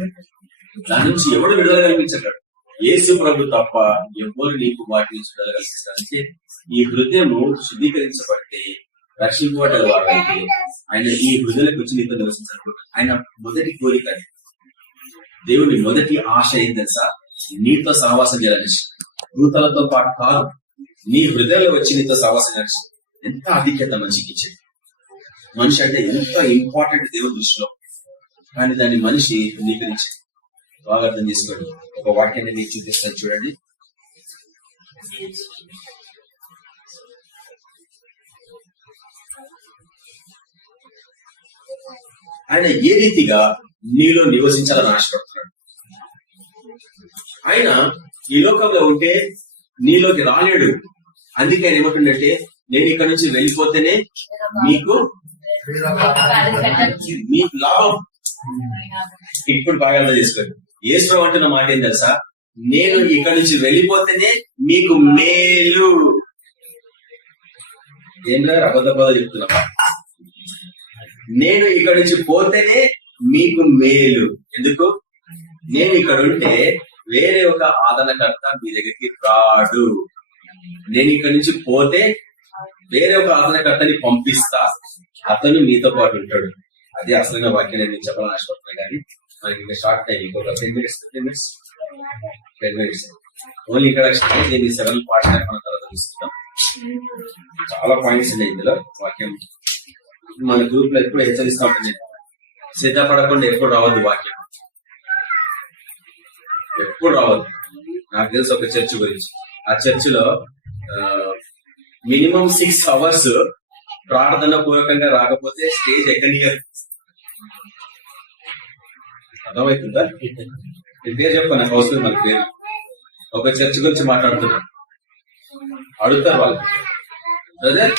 దాని నుంచి ఎవడు విడుదల కల్పించగలడు? యేసు ప్రభు తప్ప ఎవరు నీకు వాటి నుంచి విడుదల కల్పిస్తారంటే, ఈ హృదయము శుద్ధీకరించబడితే రక్షింపబడ్డ వారైతే ఆయన ఈ హృదయకు వచ్చి నీతో నివసించాలనుకుంటారు. ఆయన మొదటి కోరిక, దేవుని మొదటి ఆశ ఏం తెలుసా? నీతో సహవాసం చేయాలని. దూతలతో పాటు కాదు, నీ హృదయంలో వచ్చి నీతో సహవాసం చేయాలి. ఎంత ఆధిక్యత మనిషికి ఇచ్చేది. మనిషి అంటే ఎంత ఇంపార్టెంట్ దేవుని దృష్టిలో, కానీ దాన్ని మనిషి అంగీకరించి బాగా అర్థం చేసుకోండి. ఒక వాక్యాన్ని మీకు చూపిస్తాను చూడండి. ఆయన ఏ రీతిగా నీలో నివసించాలని ఆశపడుతున్నాడు. ఆయన ఈ లోకంలో ఉంటే నీలోకి రాలేడు. అందుకే ఆయన ఏమంటుండంటే, నేను ఇక్కడ నుంచి వెళ్ళిపోతేనే మీకు లాభం. ఇప్పుడు బాగా అర్థం చేసుకోండి. యేసు అంటున్న మాట ఏం తెలుసా? నేను ఇక్కడ నుంచి వెళ్ళిపోతేనే మీకు మేలు. ఏం లేదు, అబద్ధ చెప్తున్నా. నేను ఇక్కడ నుంచి పోతేనే మీకు మేలు. ఎందుకు? నేను ఇక్కడ ఉంటే వేరే ఒక ఆదరణకర్త మీ దగ్గరికి రాడు. నేను ఇక్కడ నుంచి పోతే వేరే ఒక ఆదరణకర్తని పంపిస్తా, అతను మీతో పాటు ఉంటాడు. అదే అసలైన వాక్యం నేను చెప్పాలని ఆశపడుతున్నాను. కానీ మనకి ఇంకా షార్ట్ టైం, ఇంకొక 10 మినిట్స్ ఓన్లీ ఇంట్రడక్షన్. దీన్ని 7 పార్ట్స్ మన తర్వాత చూస్తున్నాం. చాలా పాయింట్స్ ఉన్నాయి ఇందులో. వాక్యం మన గ్రూప్ లో ఎప్పుడు హెచ్చరిస్తూ ఉంటుంది, సిద్ధపడకుండా ఎప్పుడు రావద్దు వాక్యం, ఎప్పుడు రావద్దు. నాకు తెలుసు ఒక చర్చ్ గురించి. ఆ చర్చిలో మినిమం 6 అవర్స్ ప్రార్థన పూర్వకంగా రాకపోతే స్టేజ్ ఎక్కనియర్. అర్థమవుతుందా? పేరు చెప్పు, నాకు అవసరం. మన పేరు ఒక చర్చ్ గురించి మాట్లాడుతున్నా. అడుగుతారు వాళ్ళు, బ్రదర్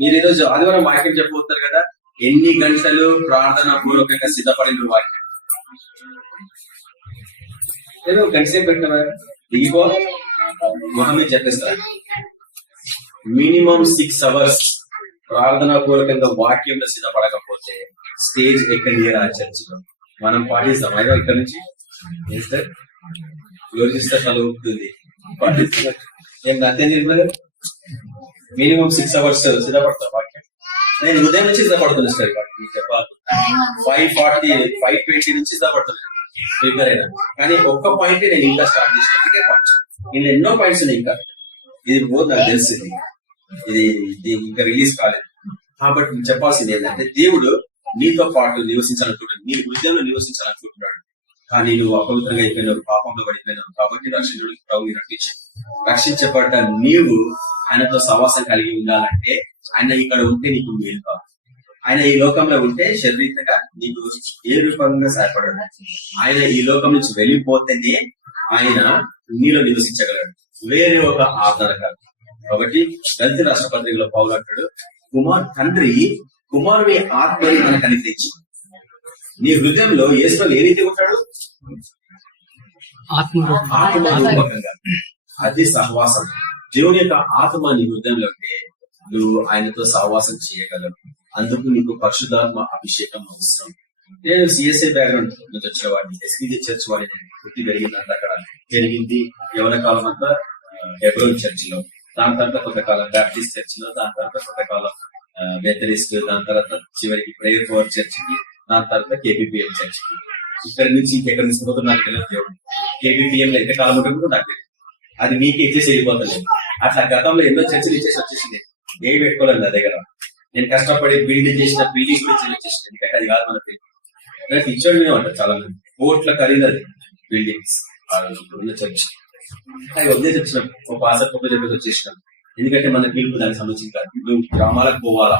మీరు ఈరోజు ఆదివారం వాక్యం చెప్పబోతారు కదా, ఎన్ని గంటలు ప్రార్థన పూర్వకంగా సిద్ధపడిన వాక్యం? నేను గంట సేపు పెట్టినా దిగిపో మొహమ్మీ చెప్పేస్తారు. మినిమం 6 అవర్స్ ప్రార్థనా పూర్వకంగా వాక్యంలో సిద్ధపడకపోతే స్టేజ్ ఎక్కడియర్ ఆ చర్చిలో. మనం పాటిస్తాం అయ్యో ఇక్కడ నుంచి యోచిస్తే కలుగుతుంది, పాటిస్తాం. ఏం నాకేం చెప్పలేదు, మినిమం 6 అవర్స్ సిద్ధపడతాం వాక్యం. నేను ఉదయం నుంచి సిద్ధపడుతున్నా సార్, చెప్పాలి 5:20 నుంచి సిద్ధపడుతున్నాను ప్రిపేర్ అయినా. కానీ ఒక్క పాయింట్ నేను ఇంకా స్టార్ట్ చేసిన పాయింట్స్, నేను ఎన్నో పాయింట్స్ ఉన్నాయి ఇంకా. ఇది పోదు నాకు తెలిసింది, ఇది ఇంకా రిలీజ్ కాలేదు. కాబట్టి నేను చెప్పాల్సింది ఏంటంటే, దేవుడు నీతో పాటు నివసించాలనుకుంటున్నాడు, నీ హృదయంలో నివసించాలనుకుంటున్నాడు. కానీ నువ్వు అపవిత్రంగా అయిపోయినావు, పాపంలో పడిపోయినావు. కాబట్టి ప్రభు రక్షించబడ్డ నీవు ఆయనతో సహవాసం కలిగి ఉండాలంటే ఆయన ఇక్కడ ఉంటే నీకు మేలు కాదు. ఆయన ఈ లోకంలో ఉంటే శరీరంగా నీకు ఏ రూపంగా సహాయపడడు. ఆయన ఈ లోకం నుంచి వెళ్ళిపోతేనే ఆయన నీలో నివసించగలడు, వేరే ఒక ఆధారకాలు. కాబట్టి దళిత రాష్ట్రపతిలో పౌలు అంటాడు, తండ్రి కుమారుని ఆత్మని మనకు అనుగ్రహించి. నీ హృదయంలో యేసులో ఏ రీతి ఉంటాడు? ఆత్మరూపకంగా. అది సహవాసం. దేవుని యొక్క ఆత్మ నీ హృదయంలో ఉంటే నువ్వు ఆయనతో సహవాసం చేయగలవు. అందుకు నీకు పరిశుద్ధాత్మ అభిషేకం అవసరం. నేను సిఎస్ఐ బ్యాక్గ్రౌండ్ నుంచి వచ్చేవాడిని, ఎస్పీజీ చర్చ్ వాడిని. పుట్టి పెరిగిందంతా అక్కడ పెరిగింది. యవన కాలం అంతా హెబ్రోన్ చర్చ్ లో, దాని తర్వాత కొంతకాలం బ్యాప్టిస్ట్ చర్చ్ లో, దాని తర్వాత కొంతకాలం మెథడిస్ట్, దాని తర్వాత చివరికి ప్రేయర్ పవర్ చర్చికి, దాని తర్వాత కేబిపిఎం చర్చికి. ఇక్కడ నుంచి ఇంకెక్కడ తీసుకుపోతున్నా నాకు తెలియదు. దేవుడు కేబిపిఎం లో ఎంత కాలం ఉంటుంది నాకు తెలియదు. అది మీకు ఇచ్చేసి వెళ్ళిపోతుంది. అట్లా గతంలో ఎన్నో చర్చలు ఇచ్చేసి వచ్చేసింది. ఏ పెట్టుకోలేదు నా దగ్గర. నేను కష్టపడి బిల్డింగ్ చేసిన బిల్డింగ్ గురించి వచ్చేసింది. ఎందుకంటే అది కాదు మనకి ఇచ్చాడు మేము అంటారు చాలా మంది. కోట్ల ఖరీదు అది బిల్డింగ్స్ ఉన్న చర్చ్. అది వద్దే చెప్పినాం. ఒక పాసర్ గొప్ప చెప్పేసి వచ్చేసినాం. ఎందుకంటే మన పిలుపు దానికి సంబంధించి కాదు. నువ్వు గ్రామాలకు పోవాలా,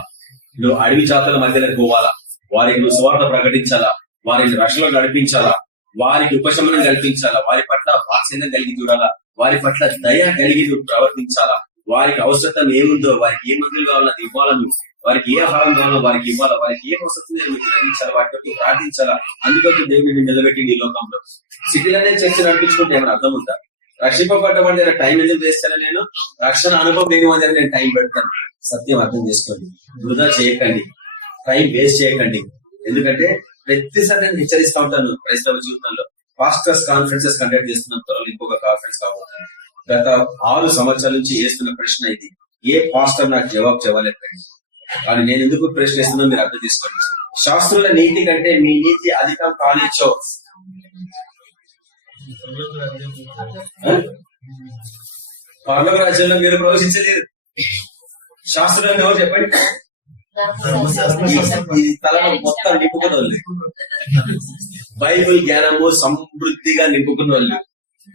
నువ్వు అడవి జాతుల మధ్యలోకి పోవాలా, వారికి నువ్వు స్వార్థ ప్రకటించాలా, వారిని రక్షలో నడిపించాలా, వారికి ఉపశమనం కల్పించాలా, వారి పట్ల వాత్సల్యం కలిగి చూడాలా, వారి పట్ల దయ కలిగి నువ్వు ప్రవర్తించాలా, వారికి అవసరం ఏముందో, వారికి ఏ మందులు కావాలో అది ఇవ్వాలా, నువ్వు వారికి ఏ ఆహారం కావాలో వారికి ఇవ్వాలా, వారికి ఏ అవసరం నువ్వు గ్రహించాలా, వాటి బట్టి ప్రార్థించాలా. అందుకోసం దేవుడిని నిలబెట్టి ఈ లోకంలో సిటీలోనే చర్చ నడిపించుకుంటే ఏమైనా అర్థం ఉందా? రక్షింపబడ్డవాడి దగ్గర టైం ఎందుకు వేస్తాను నేను? రక్షణ అనుభవం లేని వాడి దగ్గర నేను టైం పెడతాను. సత్యం అర్థం చేసుకోండి, వృధా చేయకండి, టైం వేస్ట్ చేయకండి. ఎందుకంటే ప్రతిసారి నేను హెచ్చరిస్తూ ఉంటాను. క్రైస్తవ జీవితంలో పాస్టర్స్ కాన్ఫరెన్సెస్ కండక్ట్ చేస్తున్నాం. త్వరలో ఇంకొక కాన్ఫరెన్స్ కాబోతుంది. గత 6 సంవత్సరాల నుంచి వేస్తున్న ప్రశ్న ఇది. ఏ పాస్టర్ నాకు జవాబు చెప్పలేకపోయింది. కానీ నేను ఎందుకు ప్రశ్న వేస్తున్నా మీరు అర్థం చేసుకోండి. శాస్త్రుల నీతి కంటే మీ నీతి అధికం కానిచ్చో. పరలోక రాజ్యంలో మీరు ప్రవేశించలేరు. శాస్త్రులను ఎవరు చెప్పండి? ఈ తలలో మొత్తం నింపుకున్న వాళ్ళు, బైబిల్ జ్ఞానము సమృద్ధిగా నింపుకున్న వాళ్ళు,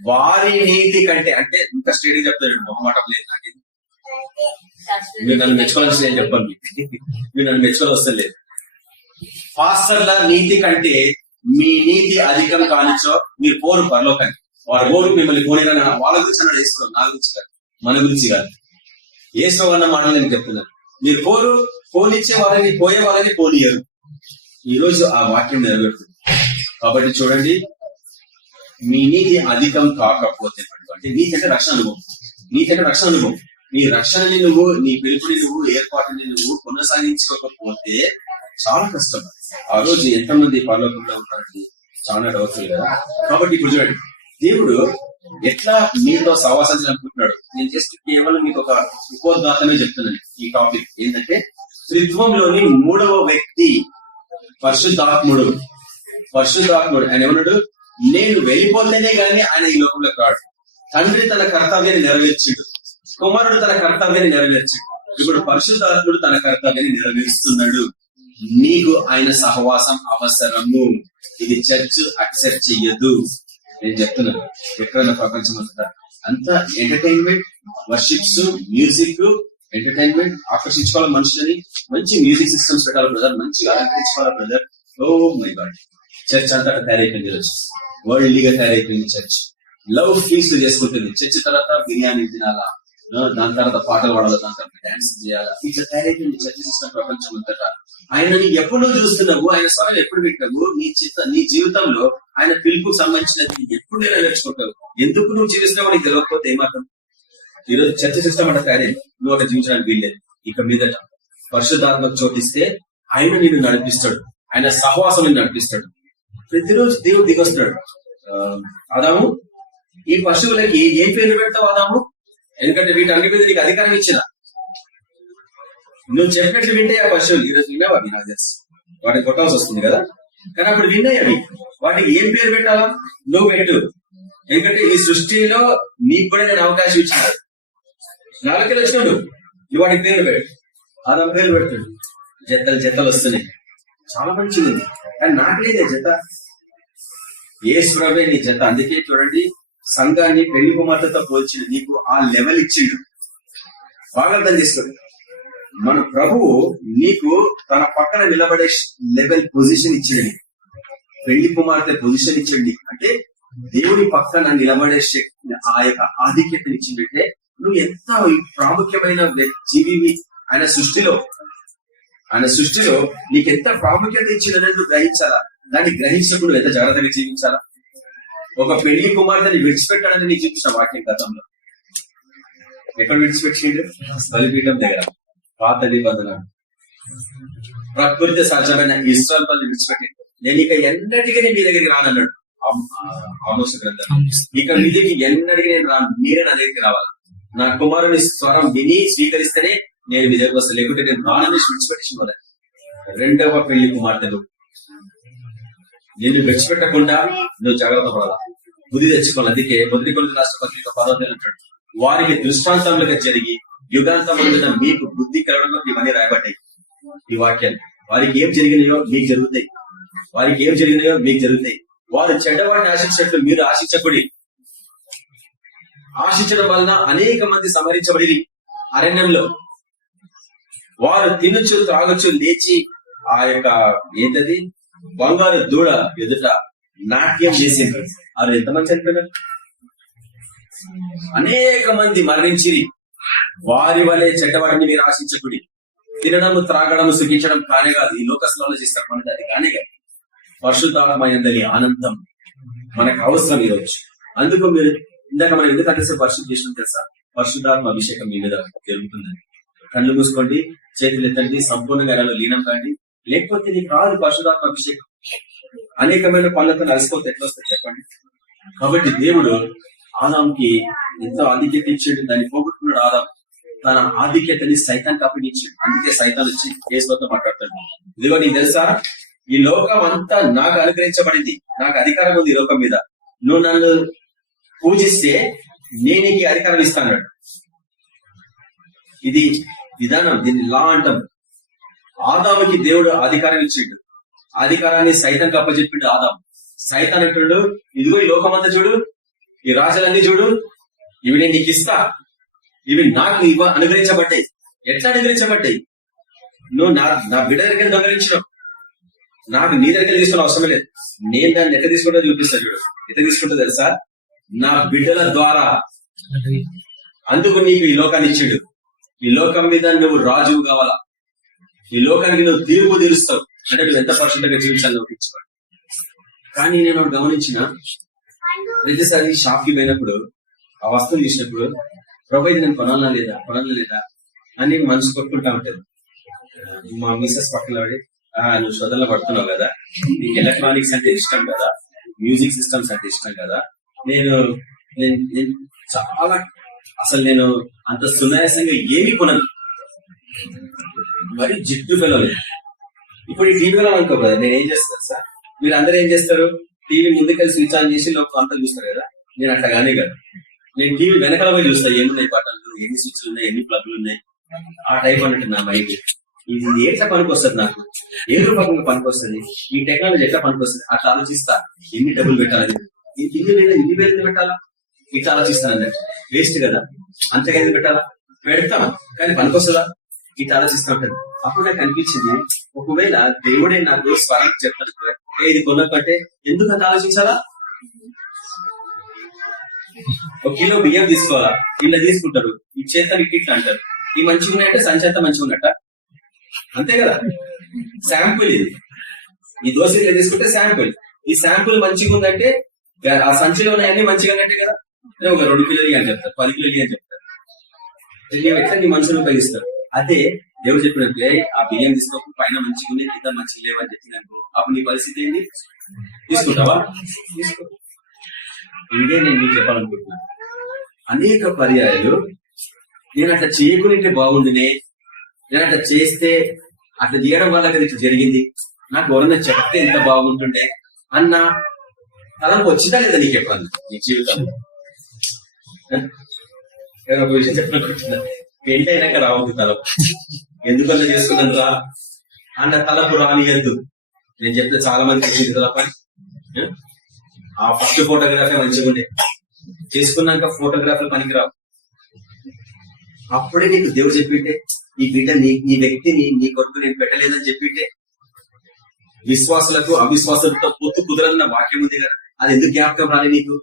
వారి నీతి కంటే, అంటే ఇంకా స్టేడియం చెప్తారు, మొహమాటం లేదు నాకు. మీరు నన్ను మెచ్చుకోవాల్సి నేను చెప్పండి, మీరు నన్ను మెచ్చుకోవాలి వస్తే లేదు. పాస్టర్ల నీతి కంటే మీ నీతి అధికం కానిచ్చో. మీరు పోరు పరలోకానికి, వాడు పోరు మిమ్మల్ని పోనిరని వాళ్ళ గురించి అన్నాడు వేసుకోవాలి, నా గురించి కాదు, మన గురించి కాదు. ఏసో అన్న మాటలు నేను చెప్తున్నాను. మీరు పోరు, పోనిచ్చే వాళ్ళని, పోయే వాళ్ళని పోనీయరు. ఈ రోజు ఆ వాక్యం నెరవేరుతుంది. కాబట్టి చూడండి, మీ నీతి అధికం కాకపోతే, అంటే నీతి అంటే రక్షణ అనుభవం, నీతి అంటే రక్షణ అనుభవం. నీ రక్షణని నువ్వు, నీ పిలుపుని నువ్వు, ఏర్పాటుని నువ్వు కొనసాగించుకోకపోతే చాలా కష్టం. ఆ రోజు ఎంతమంది పరలోకంలో ఉంటారండి? చాలా డౌట్ఫుల్ కదా. కాబట్టి ఇప్పుడు చూడండి, దేవుడు ఎట్లా మీతో సహవాసించాలనుకుంటున్నాడు. నేను జస్ట్ కేవలం మీకు ఒక ఉపోద్ఘాతమే చెప్తున్నాను. ఈ టాపిక్ ఏంటంటే, త్రిత్వంలోని 3వ వ్యక్తి పరిశుద్ధాత్ముడు. పరిశుద్ధాత్ముడు ఆయన ఏమన్నాడు? నేను వెళ్ళిపోతేనే గాని ఆయన ఈ లోకంలోకి రాడు. తండ్రి తన కర్తవ్యాన్ని నెరవేర్చిండు, కుమారుడు తన కర్తవ్యాన్ని నెరవేర్చిండు. ఇప్పుడు పరిశుద్ధాత్ముడు తన కర్తవ్యాన్ని నెరవేరుస్తున్నాడు. నీకు ఆయన సహవాసం అవసరము. ఇది చర్చ్ అక్సెప్ట్ చెయ్యదు. నేను చెప్తున్నాను, ఎక్కడైనా ప్రపంచం అంతా ఎంటర్టైన్మెంట్, వర్షిప్స్, మ్యూజిక్, ఎంటర్టైన్మెంట్ ఆకర్షించుకోవాలి మనుషులని. మంచి మ్యూజిక్ సిస్టమ్స్ పెట్టాలి బ్రదర్, మంచిగా అలంకరించుకోవాలి brother. Oh my god, church అంతా తయారైపోయింది. వరల్డ్ లీగా తయారైపోయింది చర్చ్. లవ్ ఫీస్ట్ చేసుకుంటుంది చర్చ్. తర్వాత బిర్యానీ తినాలా, దాని తర్వాత పాటలు పాడాలి, దాని తర్వాత డాన్స్ చేయాలా, ఇట్లా తయారైపోయింది చర్చ్ సిస్టమ్ ప్రపంచం అంతటా. ఆయనని ఎప్పుడు చూస్తున్నావు, ఆయన స్వరం ఎప్పుడు పెట్టావు, నీ జీవితంలో ఆయన పిలుపుకు సంబంధించినది ఎప్పుడు నెరవేర్చుకుంటావు. ఎందుకు నువ్వు జీవిస్తున్నావు నీకు తెలియకపోతే ఏమాత్రం. ఈరోజు చర్చ సిస్టమ్ అంటే తయారైంది, నువ్వు అక్కడ జీవించడానికి వీల్లేదు. ఇక మీదట పరిశుద్ధాత్మకు చోటిస్తే ఆయన నిన్ను నడిపిస్తాడు, ఆయన సహవాసం నడిపిస్తాడు. ప్రతిరోజు దేవుడు దిగొస్తున్నాడు. ఆదాము, ఈ పశువులకి ఏం పేరు పెడతావు ఆదాము? ఎందుకంటే వీటన్ని మీద నీకు అధికారం ఇచ్చిన, నువ్వు చెప్పినట్లు వింటే ఆ పశువులు. ఈరోజు విన్నావా? నాకు తెలుసు వాటిని కొట్టాల్సి వస్తుంది కదా, కానీ అప్పుడు విన్నాయి అవి. వాటికి ఏం పేరు పెట్టాలా? నువ్వు పెట్టు. ఎందుకంటే ఈ సృష్టిలో నీకు కూడా నేను అవకాశం ఇచ్చినాడు. 4 వచ్చినాడు, నువ్వు వాటికి పేర్లు పెట్టు. ఆదాం పేర్లు పెడతాడు. జతలు వస్తున్నాయి, చాలా మంచిది. కానీ నాకు లేదే జత, యేసుప్రభువే నీ జత. అందుకే చూడండి, సంఘాన్ని పెళ్లి కుమార్తెతో పోల్చిండు, నీకు ఆ లెవెల్ ఇచ్చిండు. బాగా అర్థం చేసుకోండి. మన ప్రభువు నీకు తన పక్కన నిలబడే లెవెల్ పొజిషన్ ఇచ్చిండు. పెళ్లి కుమార్తె పొజిషన్ ఇచ్చిండి అంటే దేవుడి పక్కన నిలబడే శక్తి, ఆ యొక్క ఆధిక్యతను ఇచ్చిందంటే నువ్వు ఎంత ప్రాముఖ్యమైన జీవివి ఆయన సృష్టిలో నీకు ఎంత ప్రాముఖ్యత ఇచ్చిందని నువ్వు గ్రహించాలా. దాన్ని గ్రహించినప్పుడు ఎంత జాగ్రత్తగా జీవించాలా. ఒక పెళ్లి కుమార్తెని విడిచిపెట్టాలని నీకు చూపించిన వాక్యం గతంలో ఎక్కడ విడిచిపెట్టిండు? బలిపీఠం దగ్గర. పాత నిబంధన ప్రకృతి సహజమైన ఇశ్రాయేలు పనులు విడిచిపెట్టిండు. నేను ఇక ఎన్నటికీ మీ దగ్గరికి రానన్నాడు ఆమోసు గ్రంథం. ఇక మీ దగ్గరికి ఎన్నటికీ నేను రాను, మీరే నా దగ్గరికి రావాలి. నా కుమారుని స్వరం విని స్వీకరిస్తేనే నేను మీ దగ్గరకు వస్తాను, లేకుంటే నేను రానని విడిచిపెట్టేసిన వాళ్ళ. రెండవ పెళ్లి కుమార్తెలు నిన్ను విడిచిపెట్టకుండా నువ్వు జాగ్రత్త పడాలా, బుద్ధి తెచ్చుకోవాలి. అందుకే మొదటి కొరింథీయుల రాష్ట్ర పత్రిక 10వ అంటాడు, వారికి దృష్టాంతములుగా జరిగి యుగాంతమున మీకు బుద్ధి కలగడం ఇవన్నీ రాయబడ్డాయి. ఈ వాక్యాలు వారికి ఏం జరిగినాయో మీకు జరుగుతాయి, వారికి ఏం జరిగినాయో మీకు జరుగుతాయి. వారు చెడ్డవాడిని ఆశించినట్లు మీరు ఆశించకూడి. ఆశించడం వలన అనేక మంది సంహరించబడి అరణ్యంలో వారు తినచ్చు త్రాగొచ్చు లేచి ఆ యొక్క ఏంటది బంగారు దూడ ఎదుట నాట్యం చేసిండ్రు. అది ఎంతమంది చనిపోయినారు? అనేక మంది మరణించిరి. వారి వలె చెడ్డవాడిని మీరు ఆశించకూడి. తినడము త్రాగడము సుఖించడం కానే కాదు, ఈ లోకస్లో చేస్తారు మనకి, అది కానే కాదు. పరిశుద్ధాత్మయందలి ఆనందం మనకు అవసరం ఈరోజు. అందుకు మీరు ఇందాక మనం ఎందుకు అంటే పరిశుద్ధ చేసిన తెలుసా? పరిశుద్ధాత్మ అభిషేకం మీ మీద జరుగుతుందని. కళ్ళు మూసుకోండి, చేతులు ఎత్తండి, సంపూర్ణంగా లీనం కాండి. లేకపోతే నీకు రాదు పరిశుద్ధాత్మ అభిషేకం. అనేకమైన పనులతో అలసిపోతే ఎట్లా వస్తుంది చెప్పండి. కాబట్టి దేవుడు ఆదాంకి ఎంతో ఆధిక్యత ఇచ్చాడు, దాన్ని పోగొట్టుకున్నాడు. ఆదాం తన ఆధిక్యతని సైతానికి అప్పగించాడు. అందుకే సైతాన్ వచ్చి యేసుతో మాట్లాడతాడు, ఇదిగో నీకు తెలుసా ఈ లోకం అంతా నాకు అనుగ్రహించబడింది, నాకు అధికారం ఉంది ఈ లోకం మీద, నువ్వు నన్ను పూజిస్తే నేను నీకు అధికారం ఇస్తాను. ఇది విధానం, దీన్ని లా అంటాం. ఆదాముకి దేవుడు అధికారం ఇచ్చిండు, అధికారాన్ని సైతానికి అప్పచెప్పిండు. ఆదాం సైతాన్ అంటున్నాడు, ఇదిగో ఈ లోకమంతా చూడు, ఈ రాజులన్నీ చూడు, ఇవి నేను నీకు ఇస్తా, ఇవి నాకు అనుగ్రహించబడ్డాయి. ఎట్లా అనుగ్రహించబడ్డాయి? నువ్వు నా బిడ్డ దగ్గర దొంగలించడం, నాకు నీ దగ్గర తీసుకున్న అవసరం లేదు. నేను దాన్ని ఎట్లా తీసుకుంటా చూపిస్తా చూడు. ఎట్లా తీసుకుంటా తెలుసా? నా బిడ్డల ద్వారా. అందుకు నీకు ఈ లోకాన్ని ఇచ్చాడు. ఈ లోకం మీద నువ్వు రాజువు కావాలా, ఈ లోకానికి నువ్వు తీర్పు తీరుస్తావు అంటే నువ్వు ఎంత పరిశుద్ధంగా జీవించాలని ఒప్పించుకోండి. కానీ నేను గమనించిన ప్రతిసారి షాప్ కి పోయినప్పుడు ఆ వస్తువులు చూసినప్పుడు, ప్రభు ఇది నేను కొనాలా లేదా అని మనసు కొట్టుకుంటా ఉంటుంది. మా మిసెస్ పక్కన పడి, నువ్వు శ్రద్ధలో పడుతున్నావు కదా, నీకు ఎలక్ట్రానిక్స్ అంటే ఇష్టం కదా, మ్యూజిక్ సిస్టమ్స్ అంటే ఇష్టం కదా, నేను చాలా అసలు నేను అంత సునాయాసంగా ఏమి కొనను, మరి జిడ్డు పిల్లలు. ఇప్పుడు ఈ టీవీలో అనుకో కదా, నేను ఏం చేస్తాను సార్, మీరు అందరూ ఏం చేస్తారు, టీవీ ముందుకెళ్ళి స్విచ్ ఆన్ చేసి లోపల అంతా చూస్తారు కదా. నేను అట్లా కానీ కదా, నేను టీవీ వెనకాల పోయి చూస్తా, ఏమున్నాయి బటన్లు, ఎన్ని స్విచ్లు ఉన్నాయి, ఎన్ని ప్లగ్లు ఉన్నాయి, ఆ టైప్ అన్నట్టు నా మైండ్. ఇది ఎట్లా పనికి వస్తుంది, నాకు ఏ రూపంగా పనికి వస్తుంది, ఈ టెక్నాలజీ ఎట్లా పనికి వస్తుంది అట్లా ఆలోచిస్తా. ఎన్ని డబ్బులు పెట్టాలని, ఇన్ని వేలు పెట్టాలా ఇట్లా ఆలోచిస్తాను అన్నట్టు. వేస్ట్ కదా, అంతగా ఎందుకు పెట్టాలా, పెడతాం కానీ పనికి వస్తుందా ఇట్లా ఆలోచిస్తూ ఉంటాను. అప్పుడు నాకు అనిపించింది, ఒకవేళ దేవుడే నాకు స్వరం చెప్తాను, ఇది కొనకంటే ఎందుకు అంత ఆలోచించాలా? 1 కిలో బియ్యం తీసుకోవాలా, ఇలా తీసుకుంటారు, ఈ చేత ఇట్లా అంటారు, ఈ మంచిగా ఉన్నాయంటే సంచేత మంచిగా ఉన్నట్ట, అంతే కదా. శాంపుల్ ఇది, ఈ దోశ ఇలా తీసుకుంటే శాంపుల్, ఈ శాంపుల్ మంచిగా ఉందంటే ఆ సంచిలో ఉన్నాయన్నీ మంచిగా ఉన్నట్టే కదా. ఒక 2 కిలోలు అని చెప్తారు, 10 కిలోలు అని చెప్తారు. ఎట్లా నీ మనుషులు ఉపయోగిస్తారు. అదే దేవుడు చెప్పినట్లే, ఆ బియ్యం తీసుకోక పైన మంచిగా ఉన్నాయి కింద మంచిగా లేవని చెప్పినప్పుడు అప్పుడు నీ పరిస్థితి ఏంటి? తీసుకుంటావా? తీసుకో. ఇదే నేను మీకు చెప్పాలనుకుంటున్నాను. అనేక పర్యాయాలు నేను అట్లా చేయకుంటే బాగుండినే, నేను అట్లా చేస్తే అట్లా చేయడం వల్ల కదా ఇట్లా జరిగింది, నాకు ఎవరన్నా చెప్తే ఎంత బాగుంటుండే అన్న తలంపు వచ్చిందా లేదా నీకు ఎప్పుడు నీ జీవితంలో? ఒక విషయం చెప్పాలనుకుంటున్నా, పెళ్లి అయినాక రావద్దు తలపు, ఎందుకన్నా చేసుకున్నాను రా అన్న తలపు రానియద్దు. నేను చెప్తే చాలా మంది వచ్చింది తలపని. ఆ ఫస్ట్ ఫోటోగ్రఫీ మంచిగా ఉండే, చేసుకున్నాక ఫోటోగ్రాఫర్ పనికిరావు. అప్పుడే నీకు దేవుడు చెప్పింటే, ఈ బిడ్డ ఈ వ్యక్తిని నీ కొరకు నేను పెట్టలేదని చెప్పింటే, విశ్వాసులకు అవిశ్వాసులతో పొత్తు కుదరదన్న వాక్యం ఉంది కదా, అది ఎందుకు జ్ఞాపకం రాలి నీకు?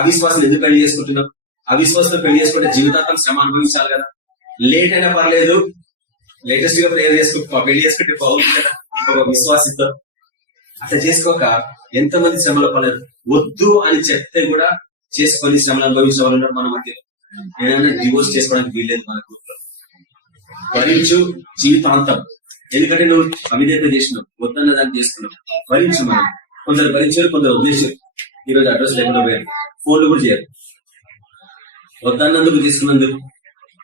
అవిశ్వాసం ఎందుకు పెళ్లి చేసుకుంటున్నావు? అవిశ్వాసంతో పెళ్లి చేసుకుంటే జీవితాంతం శ్రమ అనుభవించాలి కదా. లేట్ అయినా పర్లేదు, లేటెస్ట్ గా ప్రేయర్ చేసుకుంటా, పెళ్లి చేసుకుంటే బాగుంది కదా ఇంకొక విశ్వాసంతో. అట్లా చేసుకోక ఎంతమంది శ్రమలో పడలేదు. వద్దు అని చెప్తే కూడా చేసుకొని శ్రమలు అనుభవించిన వాళ్ళు ఉన్నారు మన మధ్యలో. ఏదైనా డివోర్స్ చేసుకోవడానికి వీల్లేదు మన గ్రూప్ లో. భరించు జీవితాంతం, ఎందుకంటే నువ్వు అవిధేయత చేసినావు, వద్దన్న దాన్ని చేసుకున్నావు. భరించు. మనం కొందరు భరించారు, కొందరు వదిలేశారు. ఈరోజు అడ్రస్ లేకుండా పోయారు, ఫోన్లు కూడా చేయరు. వద్దన్నందుకు తీసుకున్నందుకు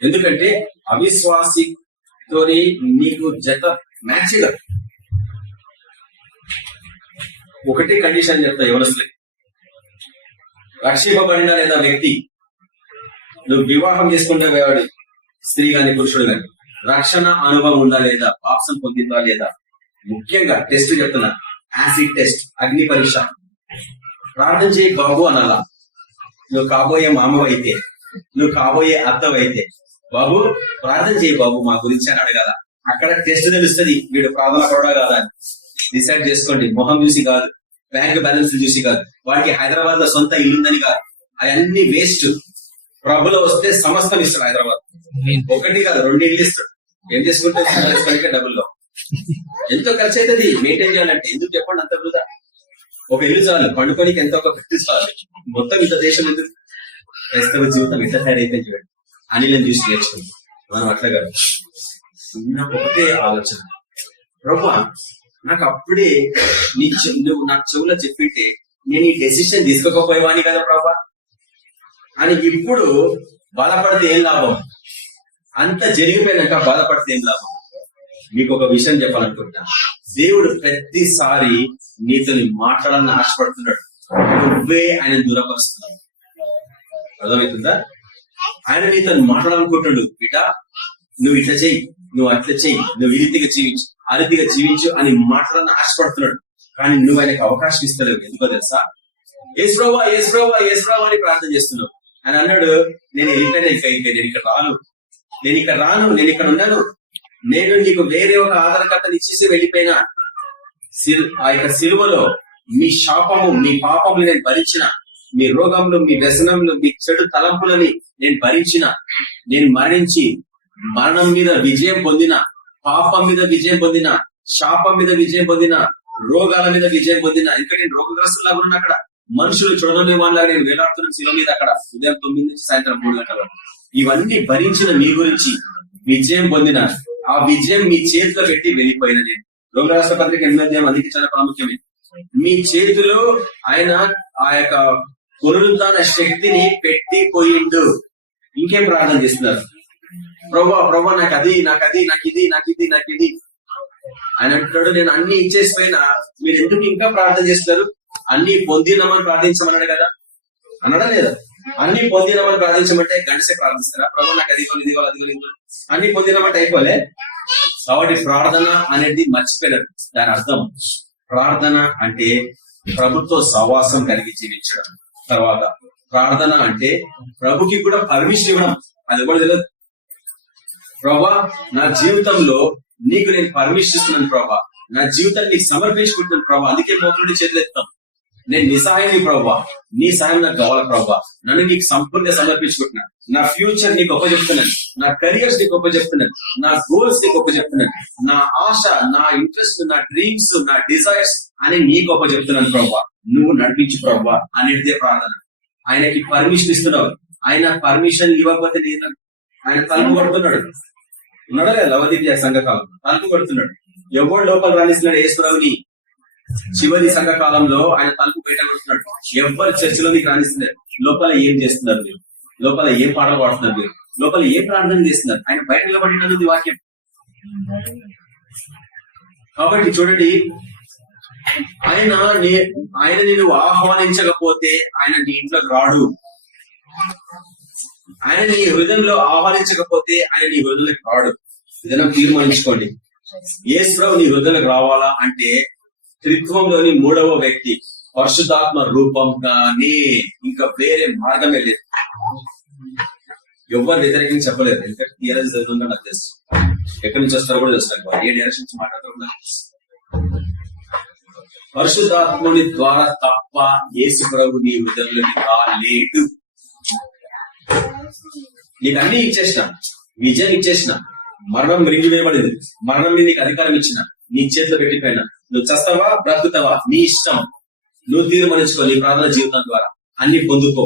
ఎందుకంటే అవిశ్వాసితోని నీకు జత మ్యాచ్ కాదు. ఒకటి కండిషన్ చెప్తా ఎవరసలే, రక్షింపబడిన లేదా వ్యక్తి, నువ్వు వివాహం చేసుకుంటే వాడు స్త్రీ గాని పురుషుడు గాని రక్షణ అనుభవం ఉందా లేదా, పాపం పొందిందా లేదా, ముఖ్యంగా టెస్ట్ చెప్తున్నా, యాసిడ్ టెస్ట్, అగ్ని పరీక్ష. ప్రార్థన చేయి బాబు అనాలా. నువ్వు కాబోయే మామవైతే, నువ్వు కాబోయే అత్తవైతే, బాబు ప్రార్థన చేయి బాబు మా గురించి అని అడగాల. అక్కడ టెస్ట్ తెలుస్తుంది వీడు ప్రార్థన కూడా కాదా అని. డిసైడ్ చేసుకోండి. మొహం చూసి కాదు, బ్యాంక్ బ్యాలెన్స్ చూసి కాదు, వాడికి హైదరాబాద్ లో సొంత ఇల్లుందని కాదు, అవన్నీ వేస్ట్. ప్రభులో వస్తే సమస్తం ఇస్తాడు. హైదరాబాద్ ఒకటి కాదు 2 ఇల్లు ఇస్తాడు. ఏం చేసుకుంటే డబ్బుల్లో ఎంతో ఖర్చు అవుతుంది మెయింటైన్ చేయాలంటే. ఎందుకు చెప్పండి అంత వృధా? ఒక ఇల్లు చాలు, పండుకోనికి ఎంతో ఒక పెట్టి చాలు. మొత్తం ఇంత దేశం ఎందుకు? క్రైస్తవ జీవితం ఎంత తయారైతే చూడండి. అనిలను చూసి నేర్చుకుంది మనం. అట్లా కాదు. నాకు ఒకటే ఆలోచన, ప్రభా నాకు అప్పుడే నువ్వు నాకు చెవులో చెప్పింటే నేను ఈ డెసిషన్ తీసుకోకపోయేవాని కదా ప్రభా అని. ఇప్పుడు బాధపడితే ఏం లాభం? అంత జరిగిపోయినాక బాధపడితే ఏం లాభం? మీకు ఒక విషయం చెప్పాలనుకుంటా. దేవుడు ప్రతిసారి నీతోని మాట్లాడాలని ఆశపడుతున్నాడు. నువ్వే ఆయన దూరపరుస్తున్నావు. అర్థమవుతుందా? ఆయన నీతో మాట్లాడాలనుకుంటున్నాడు. బిడ్డ నువ్వు ఇట్లా చెయ్యి, నువ్వు అట్లా చెయ్యి, నువ్వు ఈ రీతిగా జీవించు, ఆ రీతిగా జీవించు అని మాట్లాడాలని ఆశపడుతున్నాడు. కానీ నువ్వు ఆయనకు అవకాశం ఇస్తలేవు. ఎందుకో తెలుసా? యేసుప్రభువా యేసుప్రభువా యేసుప్రభువా అని ప్రార్థన చేస్తున్నావు. ఆయన అన్నాడు, నేను వెళ్ళిపోయినా, నేను ఇక్కడ రాను, నేను ఇక్కడ ఉన్నాను. నేను నీకు వేరే ఒక ఆధారకర్తని ఇచ్చేసి వెళ్ళిపోయినా. ఆ యొక్క సిలువలో మీ శాపము, మీ పాపములు నేను భరించిన, మీ రోగములు, మీ వ్యసనములు, మీ చెడు తలంపులని నేను భరించిన. నేను మరణించి మరణం మీద విజయం పొందిన, పాపం మీద విజయం పొందిన, శాపం మీద విజయం పొందిన, రోగాల మీద విజయం పొందిన. ఇంకా నేను రోగగ్రస్తులాగా ఉన్నా. అక్కడ మనుషులు చూడని వాళ్ళగా నేను వేలాడుతున్న శిల మీద, అక్కడ ఉదయం 9 నుంచి సాయంత్రం 3 గంటల వరకు. ఇవన్నీ భరించిన మీ గురించి విజయం పొందిన, ఆ విజయం మీ చేతిలో పెట్టి వెళ్ళిపోయిన నేను. రోగరాష్ట్ర పత్రిక 8 అందుకే చాలా ప్రాముఖ్యమే. మీ చేతిలో ఆయన ఆ యొక్క పునరుద్ధాన శక్తిని పెట్టి పోయిండు. ఇంకేం ప్రార్థన చేస్తున్నారు? ప్రభా నాకు అది, నాకు ఇది. ఆయన అంటున్నాడు, నేను అన్ని ఇచ్చేసిపోయినా మీరు ఎందుకు ఇంకా ప్రార్థన చేస్తున్నారు? అన్ని పొందినామని ప్రార్థించమన్నాడు కదా, అన్నాడా లేదా? అన్ని పొందినామని ప్రార్థించమంటే గంటసే ప్రార్థిస్తారా? ప్రభు నాకు అది ఇదిగో. అన్ని పొందినామంటే అయిపోలే. కాబట్టి ప్రార్థన అనేది మర్చిపోయినారు. దాని అర్థం ప్రార్థన అంటే ప్రభుత్వ సహవాసం కలిగి జీవించడం. తర్వాత ప్రార్థన అంటే ప్రభుకి కూడా పర్మిషన్ ఇవ్వడం. అది కూడా తెలియదు. ప్రభా నా జీవితంలో నీకు నేను పర్మిషన్ ఇస్తున్నాను ప్రభా, నా జీవితాన్ని నీకు సమర్పించుకుంటున్నాను ప్రభా. అందుకే మోకుడి చేతులు ఎత్తాం. నేను నిస్సహాయాన్ని ప్రభా, నీ సాయం నాకు కావాలి ప్రభా. నన్ను నీకు సంపూర్ణంగా సమర్పించుకుంటున్నాను. నా ఫ్యూచర్ నీకు గొప్ప చెప్తున్నాను, నా కెరియర్స్ నీకు గొప్ప చెప్తున్నాను, నా గోల్స్ నీకు గొప్ప చెప్తున్నాను, నా ఆశ, నా ఇంట్రెస్ట్, నా డ్రీమ్స్, నా డిజైర్స్ అని నీ గొప్ప చెప్తున్నాను ప్రభా. నువ్వు నడిపించు ప్రభా అనేదే ప్రార్థన. ఆయనకి పర్మిషన్ ఇస్తున్నావు. ఆయన పర్మిషన్ ఇవ్వకపోతే ఆయన తలుపు కొడుతున్నాడు. ఉన్నాడా లవదీయ సంఘకాలం తలుపు కొడుతున్నాడు. ఎవరు లోపల రాణిస్తున్నాడు? యేసుప్రభుని చివరి సంఘకాలంలో ఆయన తలుపు బయట కొడుతున్నాడు. ఎవరు చర్చిలో నీకు రాణిస్తున్నారు? లోపల ఏం చేస్తున్నారు మీరు? లోపల ఏం పాటలు పాడుతున్నారు మీరు? లోపల ఏం ప్రార్థన చేస్తున్నారు? ఆయన బయట నిలబడినది వాక్యం. కాబట్టి చూడండి, ఆయన నేను ఆహ్వానించకపోతే ఆయన నీ ఇంట్లోకి రాడు. ఆయన నీ హృదయంలో ఆహ్వానించకపోతే ఆయన నీ హృదయంలోకి రాడు. ఏదైనా తీర్మానించుకోండి. యేసుప్రభు నీ హృదయంలోకి రావాలా అంటే త్రిత్వంలోని 3వ వ్యక్తి పరిశుద్ధాత్మ రూపంగానే, ఇంకా వేరే మార్గమే లేదు. ఎవరు వ్యతిరేకంగా చెప్పలేదు. ఎందుకంటే థియాలజీ చదువుతుందా నాకు తెలుసు. ఎక్కడి నుంచి వస్తారో కూడా తెలుసు. ఏ డైరెక్షన్ నుంచి మాట్లాడుతున్నా పరిశుద్ధాత్ముని ద్వారా తప్ప యేసుప్రభు నీ హృదయంలోకి రాలేడు. నీకు అన్ని ఇచ్చేసిన, విజయం ఇచ్చేసిన, మరణం రింగి వేయబడింది, మరణం మీద నీకు అధికారం ఇచ్చిన, నీ చేతిలో పెట్టిపోయినా. నువ్వు చస్తావా బ్రతుకుతావా నీ ఇష్టం. నువ్వు తీర్మానించుకో. నీ ప్రార్థన జీవితం ద్వారా అన్ని పొందుకో.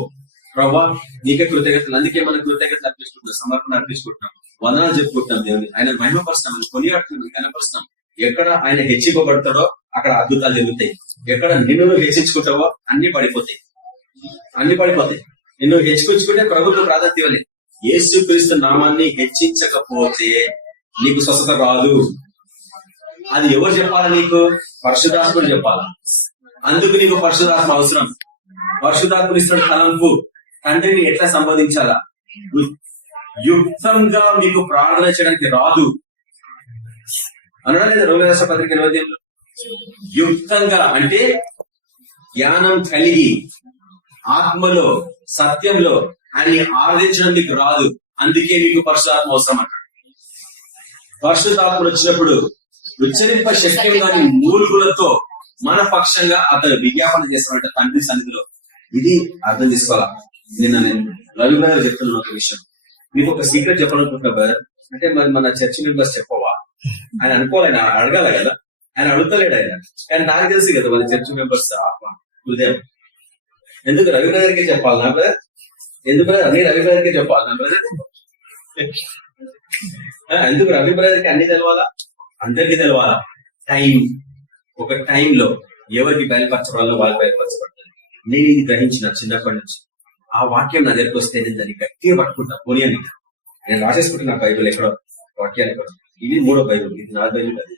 ప్రభా నీకే కృతజ్ఞతలు. అందుకే మనం కృతజ్ఞతలు అర్పించుకుంటున్నాం, సమర్పణ అర్పించుకుంటున్నాం, వందనాలు చెప్పుకుంటున్నాం. దేవుని ఆయన మహిమపరుస్తున్నాం, కొనియాడుతున్నాం, కనపరుస్తున్నాం. ఎక్కడ ఆయన హెచ్చింపబడతాడో అక్కడ అద్భుతాలు జరుగుతాయి. ఎక్కడ నిన్ను హెచ్చించుకుంటావో అన్ని పడిపోతాయి. నిన్ను హెచ్చుకుంటే ప్రభుత్వం ప్రాధాన్యత ఇవ్వలేదు. యేసుక్రీస్తు నామాన్ని హెచ్చించకపోతే నీకు స్వస్థత రాదు. అది ఎవరు చెప్పాలా నీకు? పరిశుద్ధాత్ముడు చెప్పాలా. అందుకు నీకు పరిశుద్ధాత్మ అవసరం. పరిశుద్ధాత్ముడు ఇస్తున్న తలంపు తండ్రిని ఎట్లా సంబోధించాలా. యుక్తంగా మీకు ప్రార్థన చేయడానికి రాదు అనడం లేదా? రోమపత్రిక 8:20 యుక్తంగా అంటే జ్ఞానం కలిగి ఆత్మలో సత్యంలో ఆయన్ని ఆరాధించడం మీకు రాదు. అందుకే మీకు పరిశుద్ధాత్మ అవసరం అంట. పరిశుద్ధాత్మ వచ్చినప్పుడు ఉచ్చరింప శక్యం కాని మూలుగులతో మన పక్షంగా అతను విజ్ఞాపన చేస్తామంట తండ్రి సన్నిధిలో. ఇది అర్థం చేసుకోవాలా. నిన్న నేను రవి గారు చెప్తున్నాను ఒక విషయం. మీకు ఒక సీక్రెట్ చెప్పాలనుకుంటున్నా బ్రదర్. అంటే మరి మన చర్చ్ మెంబర్స్ చెప్పవా? ఆయన అనుకోవాలి, ఆయన అడగాల కదా. ఆయన అడుగుతలేడు ఆయన. కానీ నాకు తెలుసు కదా మన చర్చ్ మెంబర్స్ హృదయం. ఎందుకు రవి బ్రదర్కి చెప్పాలి నా బ్రదర్? ఎందుకు అన్ని రవి బ్రదర్కి చెప్పాలి నా బ్రదర్? ఎందుకు రవి బ్రదర్కి అన్ని తెలవాలా? అందరికీ తెలవాలా. టైం, ఒక టైంలో ఎవరికి బయలుపరచబడాలో వాళ్ళు బయలుపరచబడతారు. నేను ఇది గ్రహించిన చిన్నప్పటి నుంచి. ఆ వాక్యం నా దగ్గరికి వస్తే నేను దాన్ని గట్టిగా పట్టుకుంటా. పోనీ అని నేను రాసేసుకుంటున్నా బైబిల్ ఎక్కడో వాక్యాలు ఎక్కడో. ఇది 3వ బైబిల్, ఇది 4వ బైబిల్, అది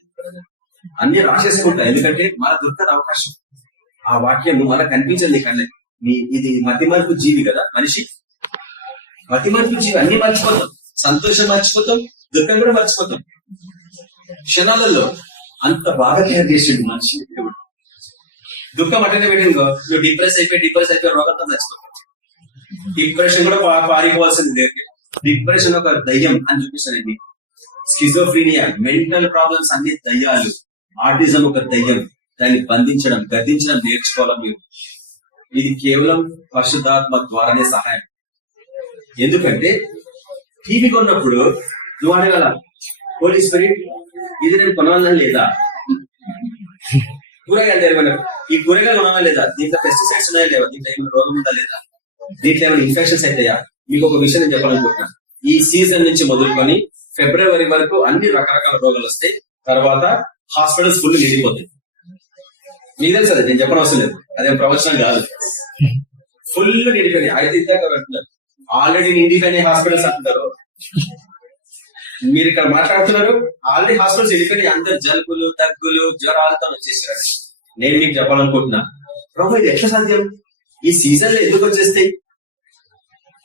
అన్ని రాసేసుకుంటా. ఎందుకంటే మన దొరకదు అవకాశం. ఆ వాక్యం మనకు కనిపించదు కన్నా. ఇది మతిమరుపు జీవి కదా మనిషి. మతిమరుపు జీవి. అన్ని మర్చిపోతాం. సంతోషం మర్చిపోతాం, దుఃఖం కూడా మర్చిపోతాం క్షణాలలో. అంత బాగా తయారు చేసిండు మనిషి. దుఃఖం అటెండ్ పెట్టిందో నువ్వు డిప్రెస్ అయిపోయి రోగంతో చచ్చిపోతావు. డిప్రెషన్ కూడా పారిపోవాల్సింది. డిప్రెషన్ ఒక దయ్యం అని చూపిస్తానండి. స్కిజోఫ్రీనియా, మెంటల్ ప్రాబ్లమ్స్ అన్ని దయ్యాలు. ఆటిజం ఒక దయ్యం. దాన్ని బంధించడం, గద్దించడం నేర్చుకోవాలి మీరు. ఇది కేవలం పరిశుద్ధాత్మ ద్వారానే సహాయం. ఎందుకంటే టీవీ కొన్నప్పుడు నువ్వు అడగల, హోలీ స్పిరిట్ ఇది నేను కొనాలని లేదా? కూరగాయలు తెరవడం, ఈ కూరగాయలు కొనాలా లేదా? దీంట్లో పెస్టిసైడ్స్ ఉన్నాయా లేవా? దీంట్లో ఏమైనా రోగం ఉందా లేదా? దీంట్లో ఏమైనా ఇన్ఫెక్షన్స్ అవుతాయా? మీకు ఒక విషయం నేను చెప్పాలనుకుంటున్నాను. ఈ సీజన్ నుంచి మొదలుకొని ఫిబ్రవరి వరకు అన్ని రకరకాల రోగాలు వస్తాయి. తర్వాత హాస్పిటల్స్ ఫుల్ నిండిపోతాయి. మీకు తెలుసు అది, నేను చెప్పనవసరం లేదు. అదేం ప్రవచనం కాదు. ఫుల్ నిండిపోయినాయి. అయితే ఇందాక అంటున్నారు ఆల్రెడీ నిండిపోయినాయి హాస్పిటల్స్ అంటున్నారు. మీరు ఇక్కడ మాట్లాడుతున్నారు ఆల్రెడీ హాస్పిటల్స్ నిండిపోయినాయి. అందరు జలుబులు, దగ్గులు, జ్వరాలతో వచ్చేసారు. నేను మీకు చెప్పాలనుకుంటున్నా, ప్రభు ఇది ఎట్లా సాధ్యం? ఈ సీజన్ లో ఎందుకు వచ్చేస్తాయి?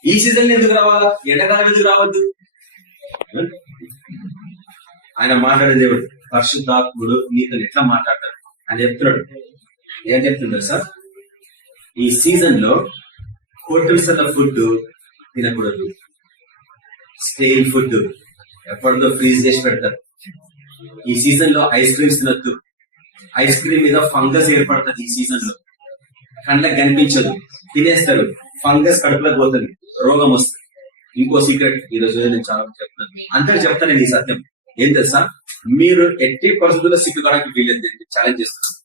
ఈ సీజన్ లో ఎందుకు రావాలా? ఎండాకాలం ఎందుకు రావద్దు? ఆయన మాట్లాడే దేవుడు పరిశుద్ధాత్ముడు నీతో ఎట్లా మాట్లాడతాడు అని చెప్తున్నాడు. ఏం చెప్తుంటారు సార్? ఈ సీజన్ లో హోటల్స్ అన్న ఫుడ్ తినకూడదు. స్టేల్ ఫుడ్ ఎప్పటిదో ఫ్రీజ్ చేసి పెడతారు. ఈ సీజన్ లో ఐస్ క్రీమ్స్ తినొద్దు. ఐస్ క్రీమ్ మీద ఫంగస్ ఏర్పడుతుంది. ఈ సీజన్ లో కండ్లకు కనిపించదు, తినేస్తారు. ఫంగస్ కడుపులోకి పోతుంది, రోగం వస్తుంది. ఇంకో సీక్రెట్ ఈ రోజు నేను చాలా చెప్తాను, అందరూ చెప్తాను నేను ఈ సత్యం. ఏం తెలుసా? మీరు ఎట్టి పరిస్థితుల్లో సిగ్గుకోవడానికి వీలేదు. ఛాలెంజ్ చేస్తున్నాను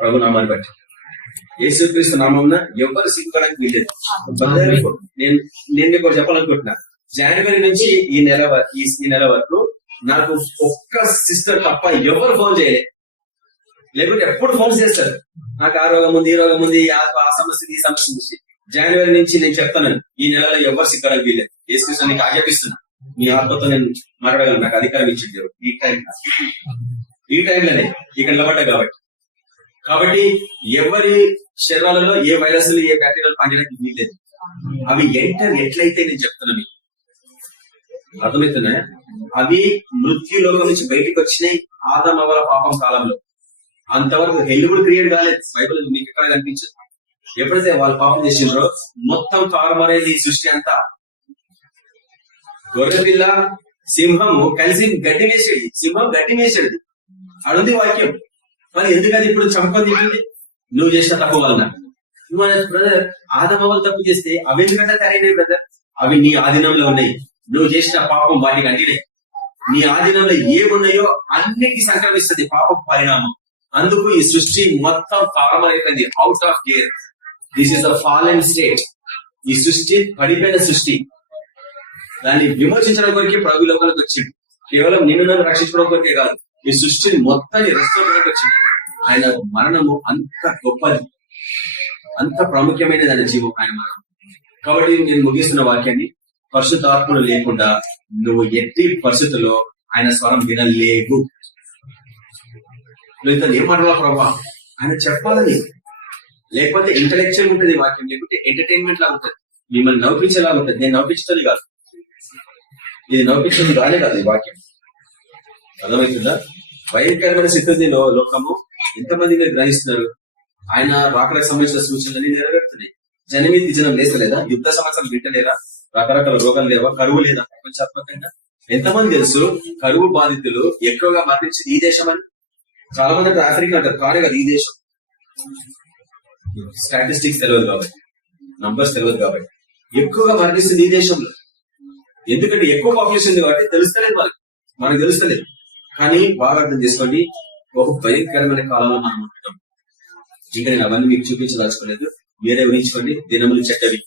ప్రభు నామాన్ని బట్టి. యేసుక్రీస్తు నామమున ఎవరు సిగ్గుకోవడానికి వీలేదు. నేను మీకు చెప్పాలనుకుంటున్నా, జనవరి నుంచి ఈ నెల వరకు నాకు ఒక్క సిస్టర్ తప్ప ఎవరు ఫోన్ చేయలేదు. లేకుంటే ఎప్పుడు ఫోన్ చేస్తారు, నాకు ఆ రోగం ఉంది, ఈ రోగం ఉంది, ఆ సమస్య, ఈ సమస్య నుంచి. జనవరి నుంచి నేను చెప్తాను, ఈ నెలలో ఎవరు సిగ్గుకోవడానికి వీలేదు. యేసుక్రీస్తు నీకు ఆజ్ఞాపిస్తున్నా, మీ ఆత్మతో నేను మాట్లాడగలను. నాకు అధికారం ఇచ్చింది ఈ టైంలోనే ఇక్కడ నిలబడ్డా కాబట్టి ఎవరి శరీరాలలో ఏ వైరస్లు, ఏ బ్యాక్టీరియాలు పనిచేయడానికి వీల్లేదు. అవి ఎట్లయితే నేను చెప్తున్నాను, అర్థమవుతున్నాయా? అవి మృత్యులోకం నుంచి బయటకు వచ్చినాయి ఆదమవల పాపం కాలంలో. అంతవరకు హెల్ కూడా క్రియేట్ కాలేదు. బైబిల్ మీకు ఎక్కడ కనిపించదు. ఎప్పుడైతే వాళ్ళు పాపం చేసిండ్రో మొత్తం తారుమారేది సృష్టి అంతా. గొర్రెపిల్ల, సింహము కలిసి గడ్డి వేసేది. సింహం గడ్డి వేసేది. అడుంది వాక్యం. మరి ఎందుకని ఇప్పుడు చంపది? నువ్వు చేసిన తప్పు వలన. బ్రదర్, ఆదమవలు తప్పు చేస్తే అవి ఎందుకంటే తరైనవి బ్రదర్? అవి నీ ఆధీనంలో ఉన్నాయి. నువ్వు చేసిన పాపం వాటికి అంటినాయి. నీ ఆధీనంలో ఏమున్నాయో అన్నిటికీ సంక్రమిస్తుంది పాపం పరిణామం. అందుకు ఈ సృష్టి మొత్తం తారుమారైపోయింది, out of gear. This is the fallen state. ఈ సృష్టి పడిపోయిన సృష్టి. దాన్ని విమర్శించడం కొరికే ప్రభు లోకాలకు వచ్చింది. కేవలం నిన్ను నన్ను రక్షించడం కొరికే కాదు, ఈ సృష్టిని మొత్తాన్ని రెస్టోరేట్ వచ్చింది. ఆయన మరణము అంత గొప్పది, అంత ప్రాముఖ్యమైనది ఆయన జీవం, ఆయన మరణం. కాబట్టి నేను ముగిస్తున్న వాక్యాన్ని, పరిశుద్ధాత్ముడు లేకుండా నువ్వు ఎట్టి పరిస్థితుల్లో ఆయన స్వరం వినలేవు. నువ్వు ఇతను ఏం మాట్లాడాలి ప్రభా, ఆయన చెప్పాలని. లేకపోతే ఇంటలెక్చువల్ ఉంటుంది వాక్యం, లేకుంటే ఎంటర్టైన్మెంట్ లాగా ఉంటుంది, మిమ్మల్ని నవ్వించేలాగా ఉంటుంది. నేను నవ్వించదని కాదు, ఇది నవ్వించడం కానే కాదు ఈ వాక్యం. అర్థమవుతుందా? భయంకరమైన స్థితిలో లోకము ఎంతమంది మీరు గ్రహిస్తున్నారు? ఆయన రాకడానికి సంబంధించిన సూచనలన్నీ నెరవేరుతున్నాయి. జనమీతి జనం లేస్తలేదా? యుద్ధ సమస్యలు వింటలేదా? రకరకాల రోగాలు లేవా? కరువు లేదా? ప్రపంచాత్మకంగా ఎంతమంది తెలుసు కరువు బాధితులు ఎక్కువగా మరణించింది ఈ దేశం అని? చాలా మంది ఆఫ్రికా అంటారు, కానే కదా ఈ దేశం. స్టాటిస్టిక్స్ తెలియదు కాబట్టి, నంబర్స్ తెలియదు కాబట్టి ఎక్కువగా మరణిస్తుంది ఈ దేశంలో. ఎందుకంటే ఎక్కువ పాపులేషన్ ఉంది కాబట్టి తెలుస్తలేదు మనకు తెలుస్తలేదు. కానీ బాగా అర్థం చేసుకోండి, ఒక భయంకరమైన కాలంలో మనం ఉంటున్నాం. ఇంకా నేను అవన్నీ మీకు చూపించదలుచుకోలేదు, మీరే ఊహించుకోండి. దినములు చెడ్డవి,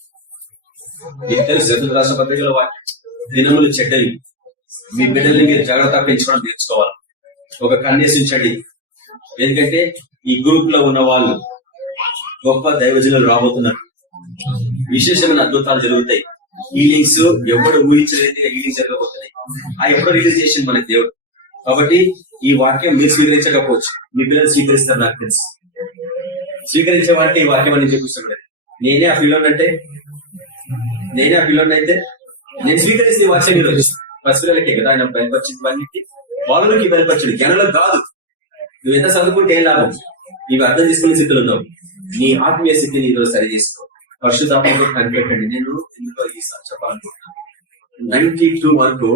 మీకు తెలుసు జగన్ రాష్ట్ర పత్రికలో దినములు చెడ్డవి. మీ బిడ్డల్ని మీరు జాగ్రత్తగా పెంచుకోవడం నేర్చుకోవాలి. ఒక కన్యసించండి, ఎందుకంటే ఈ గ్రూప్ లో ఉన్న వాళ్ళు గొప్ప దైవజనులు రాబోతున్నారు. విశేషమైన అద్భుతాలు జరుగుతాయి. హీలింగ్స్ ఎవరు ఊహించలేదు హీలింగ్ జరగబోతున్నాయి. ఆ ఎప్పుడో రిలీజ్ చేసింది మనకి దేవుడు. కాబట్టి ఈ వాక్యం మీరు స్వీకరించకపోవచ్చు, మీ పిల్లలు స్వీకరిస్తారు నాకు తెలుసు. స్వీకరించే వారికి ఈ వాక్యం అని చూపిస్తున్నాడు. నేనే ఆ పిల్లోని అయితే నేను స్వీకరిస్తే వాక్యం ఈరోజు పసిపిల్లలకే కదా ఆయన బయలుపరిచింది. అన్నింటి వాళ్ళకి బయలుపరచడు, జ్ఞానులకు కాదు. నువ్వు ఎంత చదువుకుంటే ఏం లాభం? నీవు అర్థం చేసుకునే స్థితిలో ఉన్నావు. నీ ఆత్మీయ స్థితిని ఈరోజు సరి చేసుకో. పరిశుద్ధాత్మతో కనిపెట్టండి. నేను ఎందుకో ఈ చెప్పాలనుకుంటున్నాను, 92 వరకు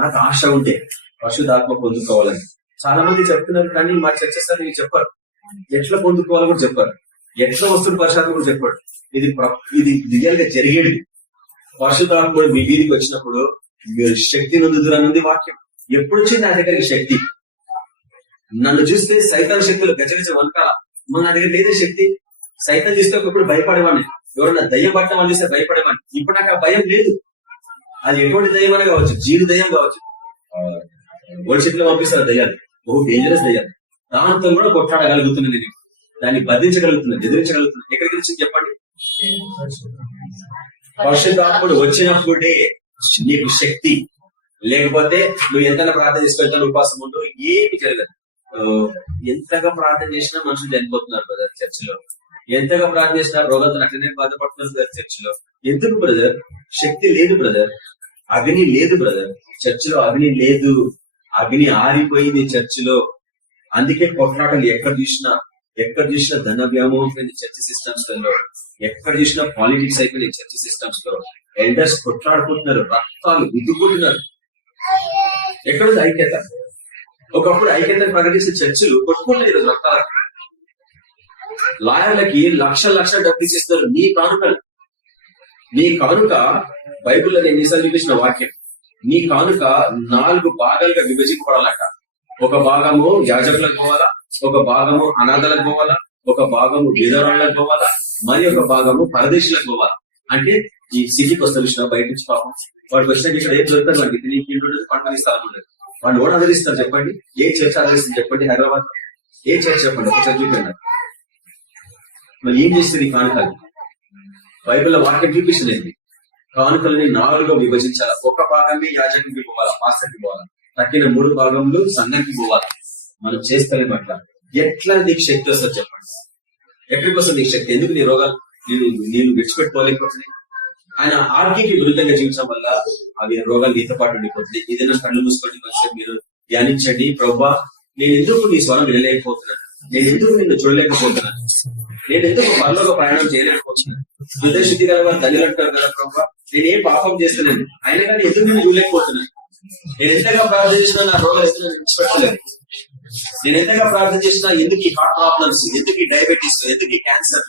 నాకు ఆశ ఉంటే పరిశుద్ధాత్మ పొందుకోవాలని. చాలా మంది చెప్తున్నారు, కానీ మా చర్చస్ మీకు చెప్పారు. ఎట్లా పొందుకోవాలో కూడా చెప్పారు, ఎట్లా వస్తున్న పరిశుద్ధాత్మ కూడా చెప్పాడు. ఇది రియల్ గా జరిగేది. పరిశుద్ధాత్ముడు మీ వీధికి వచ్చినప్పుడు మీరు శక్తి నొందుతున్నది వాక్యం. ఎప్పుడు వచ్చింది నా దగ్గరికి శక్తి? నన్ను చూస్తే సైతాన్ శక్తులు గజగజ వనకాల, నా దగ్గర లేదే శక్తి. సైతం చూస్తే ఒకప్పుడు భయపడేవాడిని, ఎవరన్నా దయ్యం పట్టడం అని చూస్తే భయపడేవాడిని. ఇప్పుడు నాకు ఆ భయం లేదు. అది ఎటువంటి దయ్యం అనే కావచ్చు, జీవి దయ్యం కావచ్చు. ఓడి చెట్లు పంపిస్తారు దయ్యాలు, ఓ డేంజరస్ దయ్యాలు. దాంతో కూడా కొట్లాడగలుగుతున్నాను నేను, దాన్ని బంధించగలుగుతున్నాను, ఎదిరించగలుగుతున్నాను. ఎక్కడికి వచ్చింది చెప్పండి? పరిశుద్ధాత్ముడు వచ్చినప్పుడే నీకు శక్తి. లేకపోతే నువ్వు ఎంతగా ప్రార్థన చేసుకుంటాను, ఉపాసం ఉంటూ ఏమి జరగదు. ఎంతగా ప్రార్థన చేసినా మనుషులు చనిపోతున్నారు బ్రదర్ చర్చిలో. ఎంతగా ప్రార్థన చేసినా రోగంతో అట్లనే బాధపడుతున్నారు బ్రదర్ చర్చిలో. ఎందుకు బ్రదర్? శక్తి లేదు బ్రదర్, అగ్ని లేదు బ్రదర్ చర్చిలో. అగ్ని లేదు, అగ్ని ఆరిపోయింది చర్చిలో. అందుకే కొట్లాటలు ఎక్కడ చూసినా ధన వ్యామోహం చర్చ్ సిస్టమ్స్ లో, ఎక్కడ చూసినా పాలిటిక్స్ అయిపోయినాయి చర్చ్ సిస్టమ్స్ లో. ఎల్డర్స్ కొట్లాడుకుంటున్నారు, రక్తాలు విద్దుకుంటున్నారు. ఎక్కడుంది ఐక్యత? ఒకప్పుడు ఐక్యతను ప్రకటించిన చర్చలు కొట్టుకోలేదు రక్తాలు. లాయర్లకి లక్షల డబ్బులు ఇచ్చేస్తారు. నీ కానుక బైబిల్లో నేను ఈసారి చూపించిన వాక్యం, నీ కానుక 4 భాగాలుగా విభజింపడాలట. ఒక భాగము యాజకులకు పోవాలా, ఒక భాగము అనాథలకు పోవాలా, ఒక భాగము విధవరాలకు పోవాలా, మరి ఒక భాగము పరదేశులకు పోవాలా. అంటే ఈ సిటీకి వస్తే విషయం బయట నుంచి పాపం వాడికి వచ్చినాక ఇక్కడ ఏం దొరుకుతారు, వాడికి తిని ఉండదు, పంటని స్థలం ఉండదు. వాళ్ళు ఓడ ఆదరిస్తారు చెప్పండి? ఏ చర్చ ఆదరిస్తుంది చెప్పండి? హైదరాబాద్ ఏ చర్చ చెప్పండి? ఒక చదివిపోయినా మరి ఏం చేస్తుంది ఈ కానుకలు? బైబిల్లో వాక్యం చూపిస్తుంది, కానుకలని 4గా విభజించాలా. ఒక భాగమే యాజకుడికి పోవాలా, పాస్టర్కి పోవాలా, తక్కిన 3 భాగంలో సంఘానికి పోవాలి. మనం చేస్తలేం అట్లా. ఎట్లా నీకు శక్తి వస్తుంది చెప్పండి? ఎక్కడికి వస్తుంది నీకు శక్తి? ఎందుకు నీ రోగాలు నేను విడిచిపెట్టుకోలేకపోతున్నాయి? ఆయన ఆర్గ్యకి విరుద్ధంగా జీవించడం వల్ల అవి రోగాలు నీతో పాటు ఉండిపోతుంది. ఏదైనా కళ్ళు మూసుకోండి, కొంచెం మీరు ధ్యానించండి. ప్రభా, నేను ఎందుకు నీ స్వరం వినలేకపోతున్నాను? నేను ఎందుకు నిన్ను చూడలేకపోతున్నాను? నేను ఎందుకు పనిలో ప్రయాణం చేయలేకపోతున్నాను? హృదయ శుద్ధి గల వారు ధన్యులు అంటారు కదా ప్రభా. నేనేం పాపం చేస్తున్నాను, అయినా కానీ ఎందుకు నేను చూడలేకపోతున్నాను? నేను ఎంతగా ప్రార్థన చేసినా నా రోగాలు ఎందుకు నేను విడిచిపెట్టలేదు? నేను ఎంతగా ప్రార్థన చేసినా ఎందుకు ఈ హార్ట్ ప్రాబ్లమ్స్, ఎందుకు ఈ డయాబెటీస్, ఎందుకు ఈ క్యాన్సర్,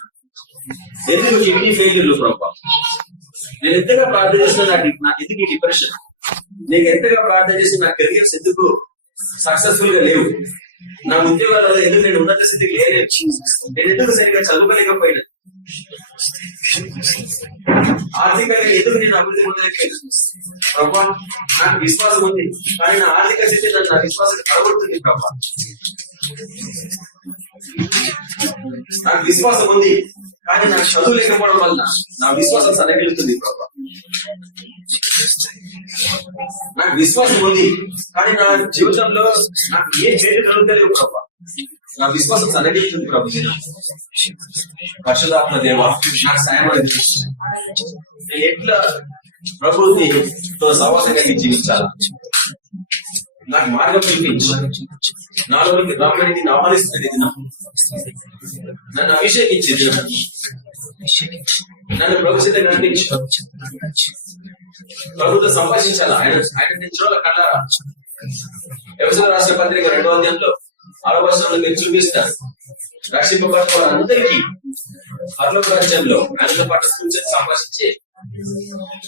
ఎందుకు కిడ్నీ ఫెయిల్యూర్లు ప్రభా? నేను ఎంతగా ప్రార్థన చేసినా నాకు ఎందుకు ఈ డిప్రెషన్? నేను ఎంతగా ప్రార్థన చేసి నా కెరియర్స్ ఎందుకు సక్సెస్ఫుల్ గా లేవు? నా ఉద్యోగాలలో ఎందుకు నేను ఉన్నత స్థితికి లేలేదు? నేను ఎందుకు సరిగ్గా చదువుకోలేకపోయినా? ఆర్థికంగా ఎందుకు నేను అభివృద్ధి పొందలేకపోయినా? ప్రభా, నాకు విశ్వాసం ఉంది, కానీ నా ఆర్థిక స్థితి నన్ను నా విశ్వాసాన్ని పడగొడుతుంది ప్రభా. నాకు విశ్వాసం ఉంది, కానీ నాకు చదువు లేకపోవడం వల్ల నా విశ్వాసం సన్నగిలుతుంది ప్రభా. నాకు విశ్వాసం ఉంది, కానీ నా జీవితంలో నాకు ఏ పేరు కలుగుతలేవు ప్రభా. నా విశ్వాసం సన్నగిస్తుంది ప్రభు. పరిశుద్ధాత్మ దేవ నాకు సాయం అనేది ఎట్లా ప్రభుత్వంతో సహవాసం కలిగి జీవించాలి. నాకు మార్గం చూపించు. నాలోనికి రామని ఆహ్వానిస్తున్నది నన్ను అభిషేకించింది, నన్ను ప్రభుత్వంగా నడిపించు. ప్రభుత్వం సంభాషించాలా ఆయన నేను చూడాలి కన్నారా. వ్యవసాయ రాష్ట్ర పత్రిక 2వ అధ్యాయంలో 6వ వచనంలో మీరు చూపిస్తారు. రక్షింపబడిన వారందరికీ పరలోక రాజ్యంలో ఆయనతో పాటు కూర్చొని సంభాషించే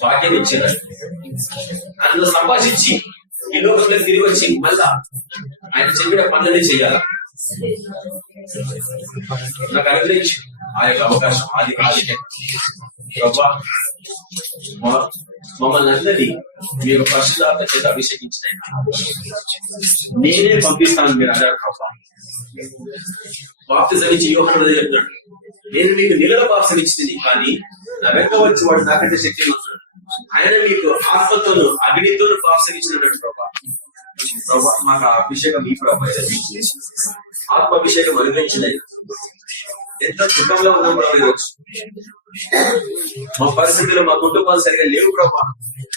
భాగ్యం ఇచ్చారు. ఆయనతో సంభాషించి ఈ లోకంలో తిరిగి వచ్చి మళ్ళా ఆయన చెప్పిన పనులనే చేయాల. నాకు అనుగ్రహించు ఆ యొక్క అవకాశం. అది మమ్మల్ని అందరినీ మీ యొక్క పరిశుద్ధాత్మ చేత అభిషేకించిన నేనే పంపిస్తాను. మీరు అన్నారు ప్రభా. బాప్తిజం ఇచ్చి యోహాను చెప్తాడు, నేను మీకు నీళ్ళలో బాప్తిజం ఇచ్చింది, కానీ నా వెంట వచ్చి వాడు నాకంటే శక్తి ఉన్నాడు. ఆయన మీకు ఆత్మతోను అగ్నితోను బాప్తిజం ఇచ్చినట్టు ప్రభా. ప్రభా మాకు ఆ అభిషేకం ఈ ప్రభా ఆత్మ అభిషేకం అనుగ్రహించినది. ఎంత సుఖంలో ఉన్నాం ప్రభా. ఈరోజు మా పరిస్థితులు, మా కుటుంబాలు సరిగా లేవు ప్రభా.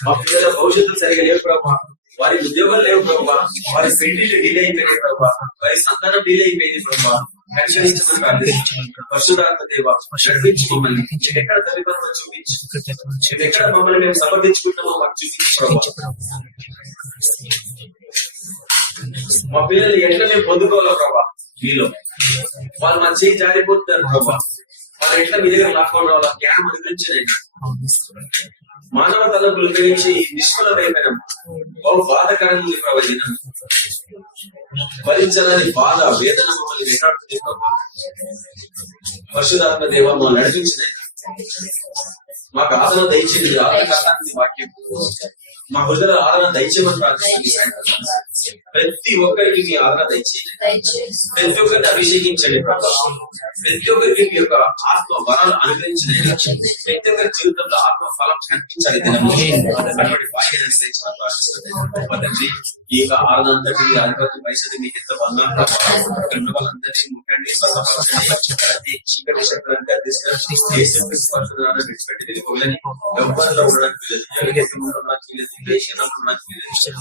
మా పిల్లల భవిష్యత్తు సరిగా లేవు ప్రభా. వారి ఉద్యోగాలు లేవు ప్రభా. వారి పెళ్లిళ్ళు డీల్ అయిపోయింది ప్రభా. వారి సంతానం డీల్ అయిపోయింది ప్రభా. పరిశుద్ధాత్మ దేవ నడిపించి మమ్మల్ని ఎక్కడ తల్లిదండ్రులు చూపించు. ఎక్కడ మమ్మల్ని మేము సమర్థించుకుంటామో మాకు చూపించు. మా పిల్లలు ఎట్లా మేము పొందుకోవాలో ప్రభా. మీలో వాళ్ళు మా చేయి జారిపోతున్నారు ప్రభా. వాళ్ళు ఎట్లా మీ దగ్గర లాక్కోవడం వాళ్ళ జ్ఞానం అనుగ్రహించండి. మానవ తలంపులు ఉపయోగించి నిష్ఫలమైన బహు బాధకరంగా ఉంది ప్రభా. భరించాలని బాధ వేదన మమ్మల్ని వెంటాడుతుంది ప్రభా. పరిశుద్ధాత్మ దేవ మా నడిపించిన మాకు ఆదరణ దయచేయండి. ఆదరణ వాక్యం మా హృదయ ఆదరణ దయచేయమని ప్రార్థిస్తున్నాను. ప్రతి ఒక్కరికి మీ ఆదరణ దయచేయండి. ప్రతి ఒక్కరిని అభిషేకించండి ప్రభా. ప్రతి ఒక్కరికి మీ యొక్క ఆత్మ వరాలు అనుగ్రహించండి. ప్రతి ఒక్కరి జీవితంలో ఆత్మ ఫలం కనిపించాలి. అటువంటి భాగ్యాన్ని ఈ యొక్క ఆదరణ అంతటి ఆధిపత్యం వయసు మీకు ఎంత బంధం వాళ్ళందరినీ ముట్టండి. ప్రతి చీకటి శక్తులను గర్దిస్తారు. విడిచిపెట్టి వెళ్ళిపోవాలని ఎవరిలో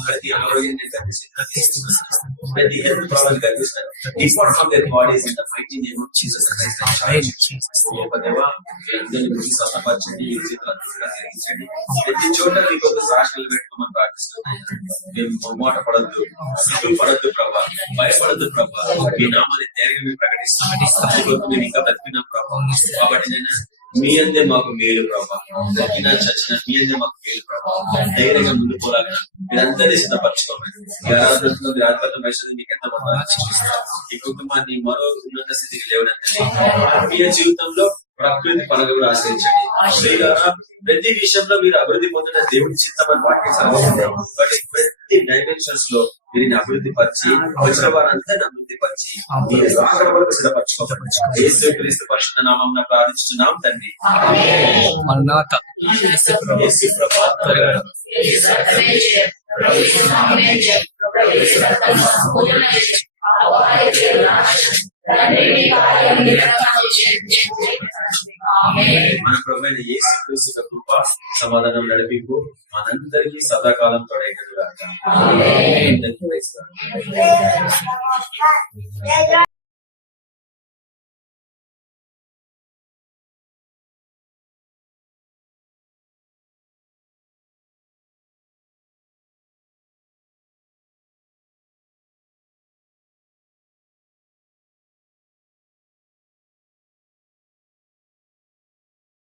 ప్రతి అనారోగ్యాన్ని ప్రతి హెల్త్ ప్రాబ్లం కనిపిస్తారు. Depart from there bodies in the mighty name of Jesus Christ. స్వస్థపరచండి. ప్రతి చోట మీకు ఒక సాక్షులు పెట్టుకోమని ప్రార్థిస్తున్నాం. మేము మాట పడద్దు, సిగ్గులు పడద్దు ప్రభా, భయపడద్దు ప్రభా. మీ నామాన్ని ధైర్యంగా ప్రకటిస్తాం. మేము ఇంకా బతికినాం ప్రభా. కాబట్టి నేను మీ అందే మాకు మేలు ప్రభా. బతికినా చచ్చిన మీ అందే మాకు మేలు ప్రభా. ధైర్యంగా ముందు పోలాగా మీరందరినీ సిద్ధపరచుకోమని. మీరు ఆత్మతో వయసు మీకు ఎంత ఈ కుటుంబాన్ని మరో ఉన్నత స్థితికి లేవనండి. ఆత్మీయ జీవితంలో ప్రకృతి పనులు కూడా ఆశ్రయించండి. శ్రీగారా ప్రతి విషయంలో మీరు అభివృద్ధి పొందిన దేవుడి చిత్తమని వాటికి ప్రతి డైమెన్షన్స్ లో వీరిని అభివృద్ధి పరిచి వచ్చిన వారందరినీ అభివృద్ధి పరిచి సిద్ధపరచుకోవచ్చు. యేసు క్రీస్తు పరిశుద్ధ నామమున ప్రార్థించుచున్నాం తండ్రి. మన ప్రభువైన యేసు క్రీస్తు కృప సమాధానం నడిపింపు మనందరికీ సదాకాలం తోడైనట్టుగా.